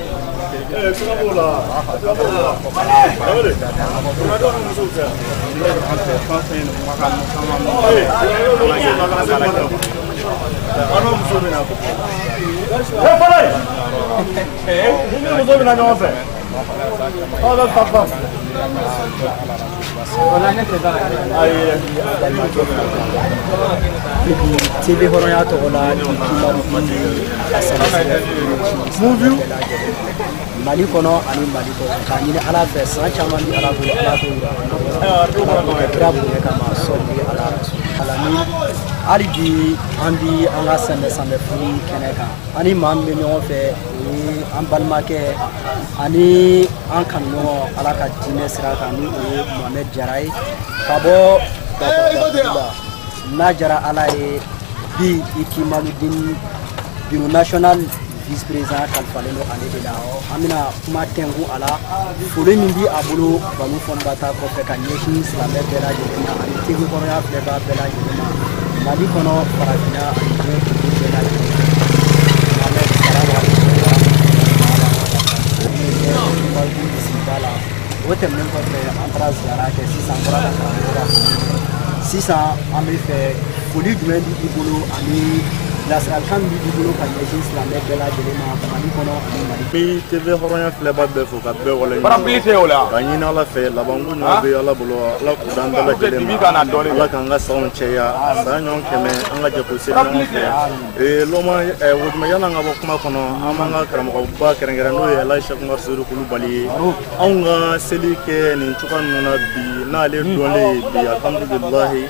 TV hɔrɔnya tɔgɔ la Ikimalu Din ka movie Mali kɔnɔ ani Mali kɔ k'a ɲini ala fɛ san caman di ala bolo ala k'o kira bonya kama sɔli ala rasuli hali bi an bi an ka sanbɛ furu kɛnɛ kan ani maa min bɛ ɲɔgɔn fɛ o ye an balimakɛ ani an kanuɲɔgɔn ala ka diinɛ sira kan ni o ye Mohamed Jara ye ka bɔ Bakuba n'a jara ala ye bi Ikimalu Din bureau national vice-président kalifalen don ale de la an bɛna kuma tɛnku a la foli min bi a bolo Banu Fɔnba ta kɔfɛ ka ɲɛsin silamɛ bɛɛ lajɛlen ma ani TV hɔrɔnya filɛbaga bɛɛ lajɛlen ma Mali kɔnɔ farafinna ani diɲɛ dugu bɛɛ lajɛlen Mohamed Jara o tɛmɛnen kɔfɛ an taara ziyara kɛ sisan bɔra ka karamɔgɔ sisan an bɛ fɛ foli jumɛn bi i bolo ani lasiralikan min b'i bolo ka ɲɛsin silamɛ bɛɛ lajɛlen ma Mali kɔnɔ ani Mali bi TV hɔrɔnya filɛba bɛɛ fo ka bɛɛ wale ɲɔgɔn ka ɲini ala fɛ labanko ɲuman bɛ ala bolo ala k'u d'an bɛɛ lajɛlen ma ala k'an ka sanw cɛya san ɲɔgɔn kɛmɛ an ka jɛ ko seli ɲɔgɔn fɛ lɔma wojuma yan'an ka bɔ kuma kɔnɔ an b'an ka karamɔgɔba kɛrɛnkɛrɛn n'o ye Alaji Sɛki Umaru Seydou Kulubali ye anw ka seli kɛ nin cogoya ninnu na bi n'ale dɔnlen ye bi alhamdulilahi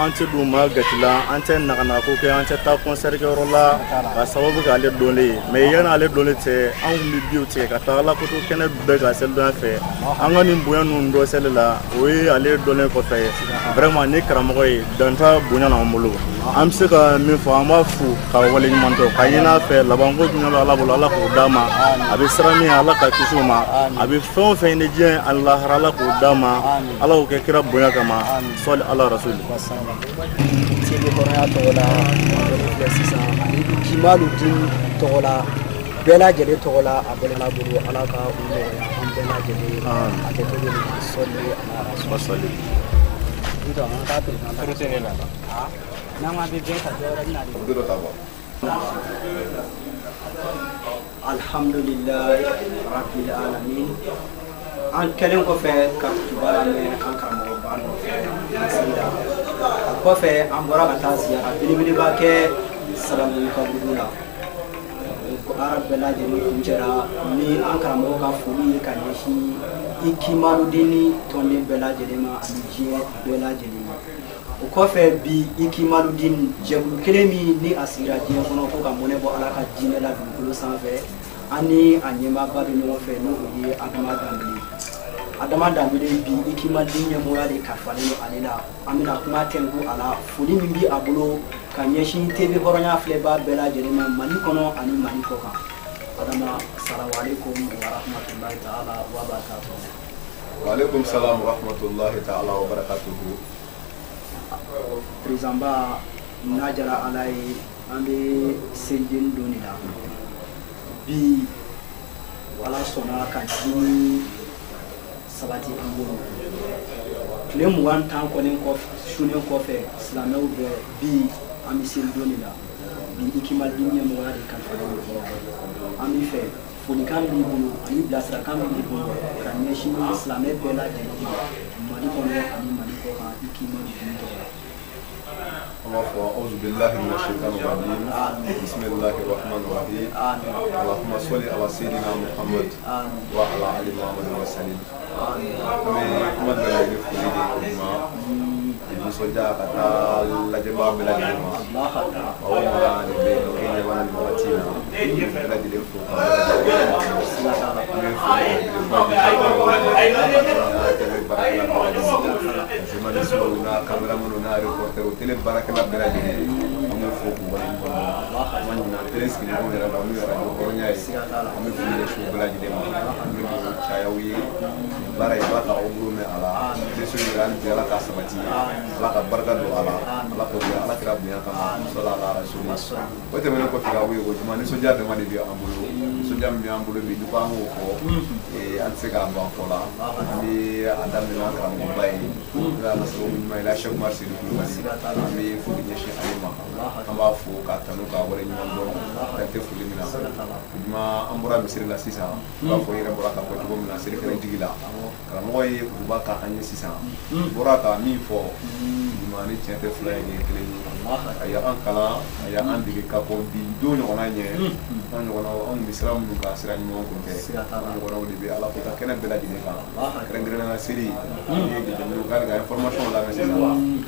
an tɛ don maa gati la an tɛ naganako kɛ an tɛ taa concert kɛyɔrɔ la ka sababu kɛ ale dɔnlen ye mais yanni ale dɔnlen tɛ anw kun bɛ biw tigɛ ka taa ala koto kɛnɛ bɛɛ ka selidonya fɛ an ka nin bonya ninnu dɔ seli la o ye ale dɔnlen kɔfɛ vraiment ni karamɔgɔ ye danta bonya n'an bolo an bɛ se ka min fɔ an b'a fo ka wale ɲuman dɔn ka ɲini a fɛ labanko jumɛn bɛ ala bolo ala k'o d'a ma a bɛ siran min ala ka kisi o ma a bɛ fɛn o fɛn ɲini diɲɛ ani lahara ala k'o d'a ma ala k'o kɛ kira bonya kama sɔli ala rasuli TV hɔrɔnya tɔgɔ la filɛ sisan ani Ikimalu Din tɔgɔ la bɛɛ lajɛlen tɔgɔ la a bɛɛ bolo ala ka u nɔgɔya an bɛɛ lajɛlen a kɛ cogo min na sɔli ala rasuli alhamdulillah rabbil alamin an kɛlen kɔfɛ ka kutuba lamɛn an karamɔgɔba nɔfɛ misira kɔfɛ an bɔra ka taa ziyara belebeleba kɛ Salamu Kabugu la ko ara bɛɛ lajɛlen kuncɛra ni an karamɔgɔ ka foli ye ka ɲɛsin Ikimalu Din tɔnden bɛɛ lajɛlen ma ani diɲɛ bɛɛ lajɛlen ma o kɔfɛ bi Ikimalu Din jɛkulu kelen min ni a sigira diɲɛ kɔnɔ ko ka mɔnɛ bɔ ala ka diinɛ la dugukolo sanfɛ ani a ɲɛmaaba bɛ ɲɔgɔn fɛ n'o ye Adama Dambele bi Ikimalu Din ɲɛmɔgɔya de kalifalen don ale la an bɛna kuma tɛnku a la foli min bi a bolo ka ɲɛsin TV hɔrɔnya filɛbaga bɛɛ lajɛlen ma Mali kɔnɔ ani Mali kɔ kan Adama salamu alaikum wa rahmatullahi ta'ala wa barakatuhu. Wa alaikum salam wa rahmatullahi ta'ala wa barakatuhu. Président ba n'a jara ala ye an bɛ seliden don de la bi ala sɔnna ka dimi sabati an bolo tile 20 tan kɔni sunnen kɔfɛ silamɛw bɛ bi an bɛ seli don de la bi Ikimadi ɲɛmɔgɔya de kalifalen don an bɛ fɛ folikan b'i bolo ani bilasirakan b'i bolo ka ɲɛsin silamɛ bɛɛ lajɛlen ma Mali kɔnɔ ani Mali kɔ kan Ikimadi dimi tɔgɔ la. أعوذ بالله من الشيطان الرجيم بسم الله الرحمن الرحيم اللهم صل على سيدنا محمد وعلى آل محمد وسلم محمد بن علي فولي musoja kata lajaba bela jema awama ni be kenya wana ni matina bela jile fu na kamera mono na reporter tele barakala bela jile amu fu ko wala ni na teleski ni mo era na mi era ko nya yi amu fu ni shu bela jile ma mi chayawi bara ya ka umru me ala desu ni ran jala ka sabati ala ka barka do ala ala ko ya ala kira bunya kama sallallahu alaihi wasallam wote mena ko fira wi ko juma ni soja de mali bi ambulo soja mi ambulo bi du ko amu ko an se ga ba ko la ni adam na ka mo bay la na so mi mai la shek marsi du ko mi fu ni shi alima kama fu ka tanu ka wala ni mando ka te fu limina juma ambura misiri la sisa ba fo yere bora ka ko to mi na siri kala digila kala mo yi ku ba ka anya sisa bora ka mi fo mani cente fly ni kelen aya an kala aya an dige ka ko bi do no na nye on no on misra mu ka sira ni mo ko te on no de be ala ko ta kena bela jine ka kren gren na siri ni de de no ga information la message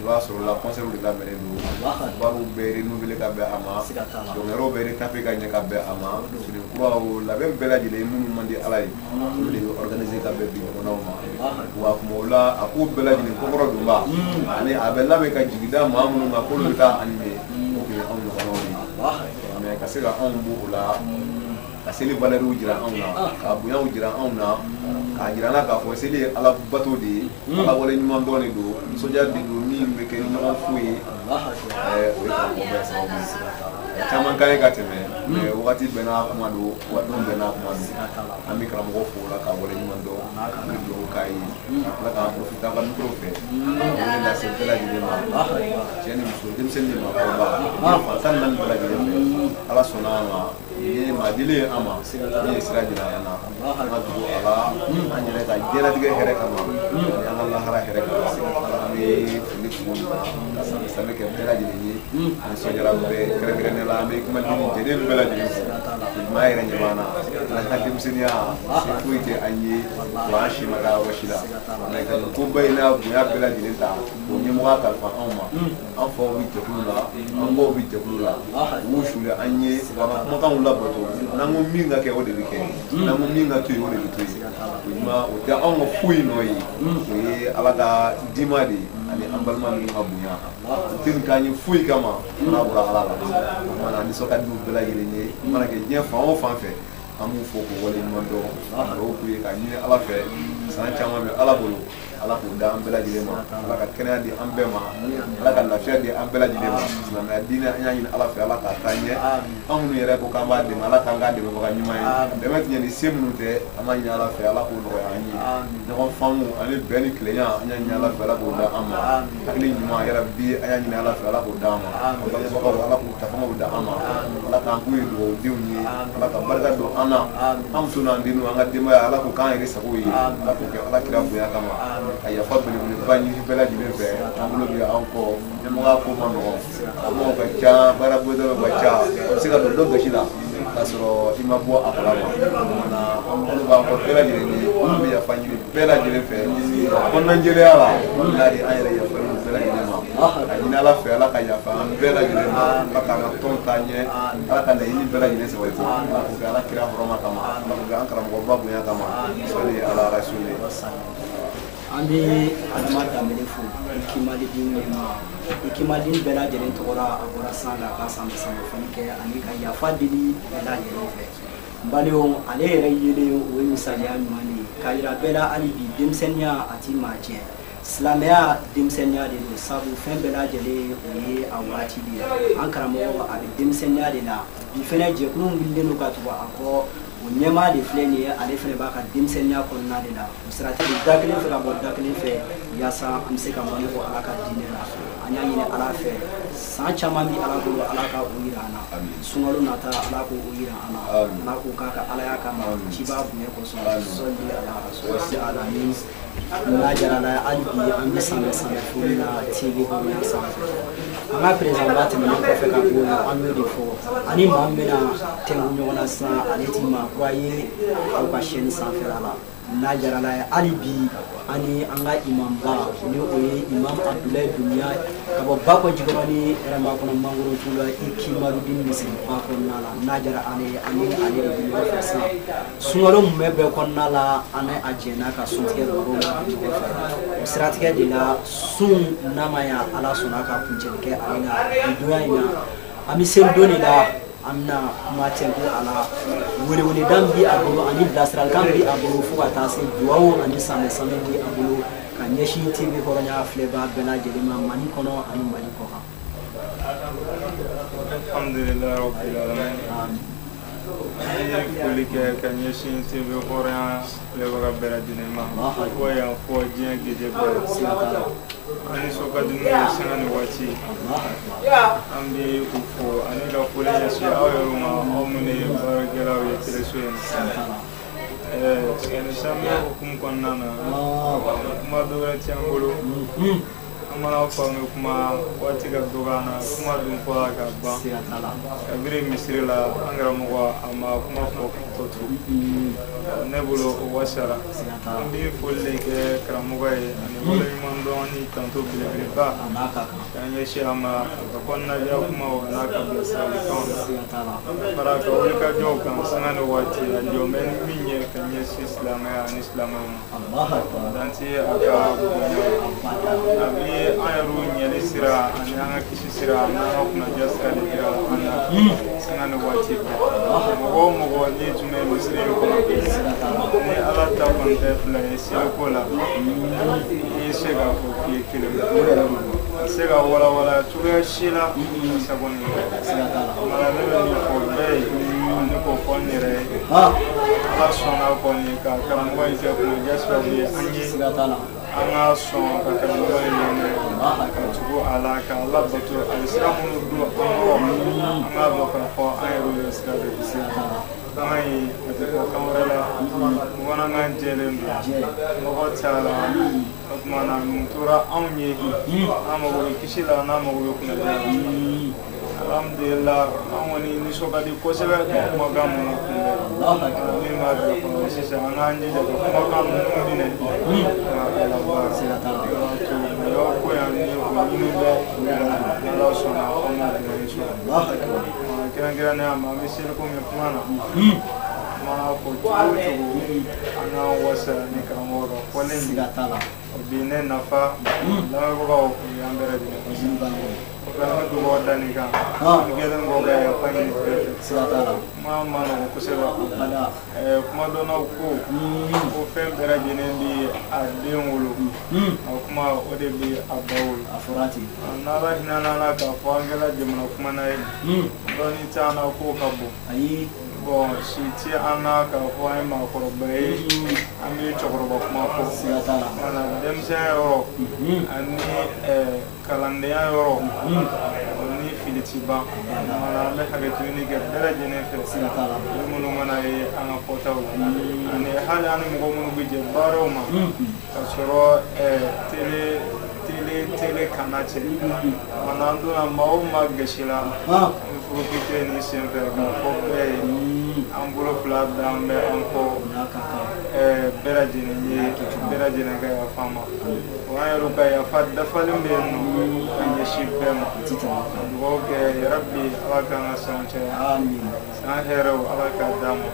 wa sur la conseil de la bele do baru bere no bele ka be ama do ngero bere ka pe ga nya ka be ama sur ko la be bela jine mu mandi ala yi de organiser ka be bi no ma wa ko mola aku bela jine ko ro do ba ani abella be ka jigida maamunu ma ko ka anime o ke on no no mais ka sira on bu la ka seli valeru jira on na ka buya jira on na ka jira na ka fo seli ala bato de ala wala ni man doni do soja de do ni be ke no fuyi o ka ko be sa o caman kan ka tɛmɛ wagati bɛɛ n'a kuma don wa don bɛɛ n'a kuma don an bɛ karamɔgɔ fo la ka wale ɲuman dɔn an bɛ dugawu k'a ye ala k'an profiter an ka micro fɛ ka wele lase bɛɛ lajɛlen ma cɛ ni muso denmisɛnnin ni maakɔrɔba fantan naani bɛɛ lajɛlen fɛ ala sɔnna an ma ni maa dilen an ma min ye sira jira an na an ka dugu ala an yɛrɛ ka diɲɛlatigɛ hɛrɛ kama ani an ka lahara hɛrɛ kama an bɛ foli tugu nin na ka sanni kɛ bɛɛ lajɛlen ye ani sɔjara bɛɛ kɛrɛnkɛrɛnnen la an bɛ kuma di jɛden bɛɛ lajɛlen fɔ maa yɛrɛ ɲɛ b'an na an ka denmisɛnninya se foyi tɛ an ye wa an si ma taa wɔsi la mɛ ka nin koba in n'a bonya bɛɛ lajɛlen ta o ɲɛmɔgɔya kalifa anw ma an faw bɛ jɛkulu la an baw bɛ jɛkulu la u b'u suli an ye wa ka kumakanw labato n'an ko min ka kɛ o de bɛ kɛ n'an ko min ka to yen o de bɛ to yen o tɛ anw ka foyi nɔ ye o ye ala ka dima de ani an balima ninnu ka bonya o tɛ nin k'an ye foyi kama n'a bɔra ala la mana nisɔn ka di u bɛɛ lajɛlen ye mana kɛ diɲɛ fan o fan fɛ an b'u fɔ k'u wale ɲuman dɔn ka dugawu k'u ye ka ɲini ala fɛ san caman bɛ ala bolo ala k'u da an bɛɛ lajɛlen ma ala ka kɛnɛya di an bɛɛ ma ala ka lafiya di an bɛɛ lajɛlen ma silamɛya diinɛ an y'a ɲini ala fɛ ala k'a taa ɲɛ an minnu yɛrɛ ko k'an b'a dɛmɛ ala k'an k'a dɛmɛbaga ɲuman ye dɛmɛ tɛ ɲɛ ni se minnu tɛ an b'a ɲini ala fɛ ala k'o nɔgɔya an ye ɲɔgɔn faamu ani bɛn ni tilenya an y'a ɲini ala fɛ ala k'o da an ma hakili ɲuman yɛrɛ bi an y'a ɲini ala fɛ ala k'o da an ma bangebagaw ala k'u tafamaw da an ma ala k'an k'u ye dugawudenw ye ala ka barika don an na an muso n'an denw an ka denbaya ala k'o k'an yɛrɛ sago ye ala k'o kɛ ala kira bonya kama a yafa belebeleba ɲini bɛɛ lajɛlen fɛ an bolo bɛ an kɔ ɲɛmɔgɔya ko ma nɔgɔn mɔgɔw ka ca baara bondaw ka ca a bɛ se ka don dɔ gasi la k'a sɔrɔ i ma bɔ a kalama an bolo b'an kɔ bɛɛ lajɛlen ye an bɛ yafa ɲini bɛɛ lajɛlen fɛ kɔnɔnajɛlenya la ala de an yɛrɛ yafa ɲini bɛɛ lajɛlen ma a ɲini ala fɛ ala ka yafa an bɛɛ lajɛlen ma ala k'an ka tɔn taa ɲɛ ala ka laɲini bɛɛ lajɛlen sabati ala k'o kɛ ala kira hɔrɔma kama ala k'o kɛ an karamɔgɔba bonya kama sɔli ala rasuli an bɛ adama danbele fo Ikimadi ma Ikimadi bɛɛ lajɛlen tɔgɔ la a bɔra san la k'a san fɔli kɛ ani ka yafa deli bɛɛ lajɛlen fɛ n balimaw ale yɛrɛ yelen o ye misaliya ɲuman de ye k'a yira bɛɛ la hali bi denmisɛnninya a ti maa tiɲɛ silamɛya denmisɛnniya de don sabu fɛn bɛɛ lajɛlen o ye a waati de ye an karamɔgɔ a bɛ denmisɛnniya de la bi fɛnɛ jɛkulu wulilen don ka tugu a kɔ o ɲɛmaa de filɛ nin ye ale fɛnɛ b'a ka denmisɛnniya kɔnɔna de la o sirati de da kelen fɛ ka bɔ da kelen fɛ yaasa an bɛ se ka mɔni fɔ ala ka diinɛ la an y'a ɲini ala fɛ san caman bi ala bolo ala ka o yira an na sunkalo nata ala k'o yira an na ala k'o k'a ka alaya kama ciba bonya kosɔn sɔli ala sɔsi ala ni n'a jara la hali bi an bɛ sanfɛ foli la tv bonya sanfɛ an ka perezan ba tɛmɛnen kɔfɛ ka bɔ la an y'o de fɔ ani maa min bɛna tɛnku ɲɔgɔn na sisan ale ti maa kura ye aw ka chaîne sanfɛla la n'a jara la hali bi ani an ka imamba ni o ye imam Abdulaye Dunya ka bɔ Bakɔ Jikɔrɔ ni Rama kɔnɔ mangoro tula i Kimarudin misiri ba kɔnɔna la n'a jara ale ani ale de bɛ ɲɔgɔn fɛ sisan sunkalo mun bɛ bɛɛ kɔnɔna la an a jɛnna ka suntigɛ baro la ɲɔgɔn fɛ o siratigɛ de la sun n'a ma ɲa ala sɔnna ka kuncɛli kɛ ale la nin donya in na an bɛ seli don de la an bɛna kuma tɛnku a la weleweledan bi a bolo ani bilasiralikan bi a bolo fo ka taa se duwawu ani sanbɛ bi a bolo ka ɲɛsin TV hɔrɔnya filɛbaa bɛɛ lajɛlen ma Mali kɔnɔ ani Mali kɔkan. Alhamdulilayi rabbil alamin. An ye foli kɛ ka ɲɛsin TV hɔrɔnya filɛbaga bɛɛ lajɛlen ma fo yan fɔ diɲɛ gɛjɛ bɛɛ siga t'a la. Ani so ka di n'u ye sanga ni waati an bɛ u fo ani ka foli ɲɛsin aw yɛrɛ ma aw minnu ye baarakɛlaw ye teleso in na samiya hukumu kɔnɔna na kuma dɔ wɛrɛ tɛ an bolo an mana fɔ an bɛ kuma waati ka dɔgɔ an na kuma dun fɔra ka ban kabiri misiri la an karamɔgɔ a ma kuma fɔ ka tɔ to ne bolo o wasara an bɛ foli de kɛ karamɔgɔ ye ani waleɲuman dɔn ni tanto belebeleba k'an ɲɛsin a ma a ka kɔnɔnajɛ kumaw n'a ka bilasiralikanw na fara ka wulikajɔw kan sanga ni waati a jɔ bɛ ni min ye ka ɲɛsin silamɛya ani silamɛw ma danti a ka bonya a bɛ an yɛrɛw ɲɛli sira ani an ka kisi sira n'an ka kunnadiya sira de jira an na sanga ni waati bɛɛ mɔgɔ o mɔgɔ n'i tun bɛ misiri in kɔnɔ ni ala ta kɔni tɛ fila ye seliko la i ye se k'a fɔ k'i ye kelen ka se ka walawala cogoya si la sago ni mara ne bɛ min fɔ bɛɛ ye ani k'o fɔ n yɛrɛ ye ala sɔnna kɔni ka karamɔgɔ in kɛ kunnadiya sababu ye an ye an ka sɔn ka karamɔgɔ in lamɛn ka tugu a la ka ala bato a bɛ sira minnu don an kɔrɔ an k'a dɔn k'a fɔ an yɛrɛw ye sira de an ye a tɛ fɔ kan wɛrɛ la bamanankan jɛlen don mɔgɔ t'a la o tuma na nin tora anw ye an mago bɛ kisi la n'an mago bɛ kunnadiya la alhamdulillah an kɔni nisɔn ka di kosɛbɛ ka kumakan minnu kunbɛn min b'a bɛɛ kɔnɔ sisan an k'an jija ka kumakan ninnu minɛ ka ala baara mɔgɔw ko yan ni o ɲini bɛ n'ala sɔnna aw ma dɛmɛ sɔrɔ kɛrɛnkɛrɛnnenya ma an bɛ seliko min kuma na kuma fɔ cogo o cogo an k'an wasa ni karamɔgɔ ka fɔlen o bi ne nafa lamɛnbagaw o y'an bɛɛ lajɛlen o ka ne dugawu da nin kan n kɛlen kɔ ka yafa ɲini bɛɛ fɛ kuma ma nɔgɔn kosɛbɛ kuma dɔnnaw ko fɛn bɛɛ lajɛlen bɛ a den wolo a kuma o de bɛ a ba wolo n'ala hinɛna la k'a fɔ an kɛra jamana kumana ye dɔɔnin tɛ an na k'o ka bon bon si tɛ an na k'a fɔ an ye maakɔrɔba ye an bɛ cɛkɔrɔba kuma fɔ wala denmisɛnya yɔrɔ ani kalandenya yɔrɔ ni fili ti ban wala an bɛ hakɛto ɲini kɛ bɛɛ lajɛlen fɛ ni minnu mana ye an ka fɔtaw la ani hali an ni mɔgɔ minnu bɛ jɛ baaraw ma ka sɔrɔ tele kana cɛ mana an donna maa o maa gasi la an bɛ profite ni sen fɛ k'a fɔ bɛɛ ye an bolo fila da an bɛ an kɔ bɛɛ lajɛlen ye bɛɛ lajɛlen ka yafa ma wa an yɛrɛw ka yafa dafalen bɛ yen nɔ ka ɲɛsin bɛɛ ma ka dugawu kɛ yarabi ala k'an ka sanw caya san hɛrɛw ala k'a d'a ma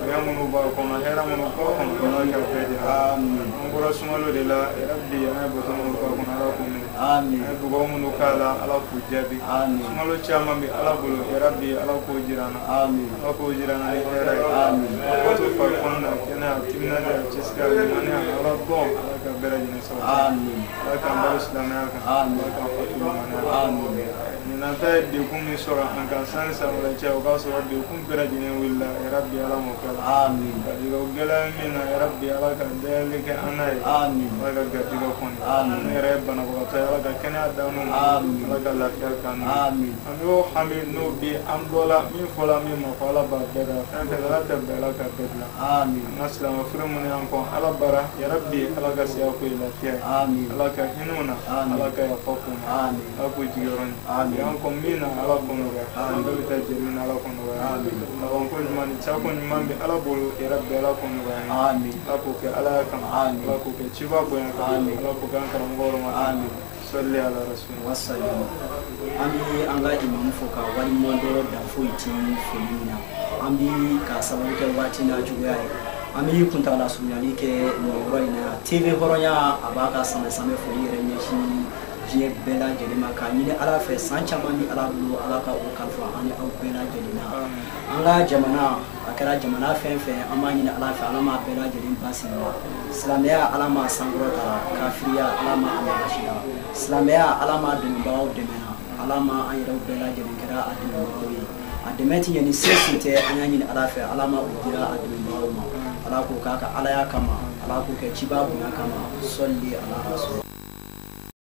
bonya minnu b'a kɔnɔ hɛrɛ minnu b'a kɔnɔ ala k'a bɛɛ jira an bɔra sunkalo de la yarabi an ye bato minnu b'a kɔnɔ ala k'o minɛ amin bugo munu kala ala ku jabi amin sumalo chama bi ala bulu ya rabbi ala ko jirana amin ala ko jirana ni hera amin to fa konna kena timna da ciska mane ala bon ala ka beraji ni so amin ala ka bar islamaya ka amin ala ka fatu mane amin ni nanta de kum ni sora an kan san sa wala cha o ka so de kum beraji ni willa ya rabbi ala mo kala amin diga gela min ya rabbi ala ka dalika anai amin ala ka diga kon amin ni rabbana wa ta'ala ka kana danu amin ala ka la kan amin amiyo hamid no bi am dola min fola min ma fola ba beda kan ta la ta bela ka bedla amin naslama firmun an ko ala bara ya rabbi ala ka siya ko ila fiya amin ala ka hinuna ala ka ya fakuna amin aku jigoron amin an ko mina ala ko no amin do ta jirina ala ko no amin awon ko man cha ko man bi ala bolo ya rabbi ala ko no amin aku ke ala kan amin aku ke chiba ko ya amin ala ko kan karam goro ma amin salli ala rasul wasallam ami anga imam foka wal mondo da foiti femina ami ka sababu ke wati na juya ami kunta la sunyali ke no roina tv horonya abaka sama sama fo yere nyeshi je bela jeli maka ni ala fe sancha mami ala bulu ala ka o kalfa ani au bela jeli na anga jamana akara jamana fe amani na ala fe ala ma bela jeli basi islamia ala ma sangrota kafiria ala ma amashia islamia ala ma dumbaw demena ala ma ayro bela jeli kira adumbawi ademeti yani sesite anyanyi na ala fe ala ma udira adumbaw ma ala ko kaka ala ya kama ala ko ke chibabu na kama salli ala rasul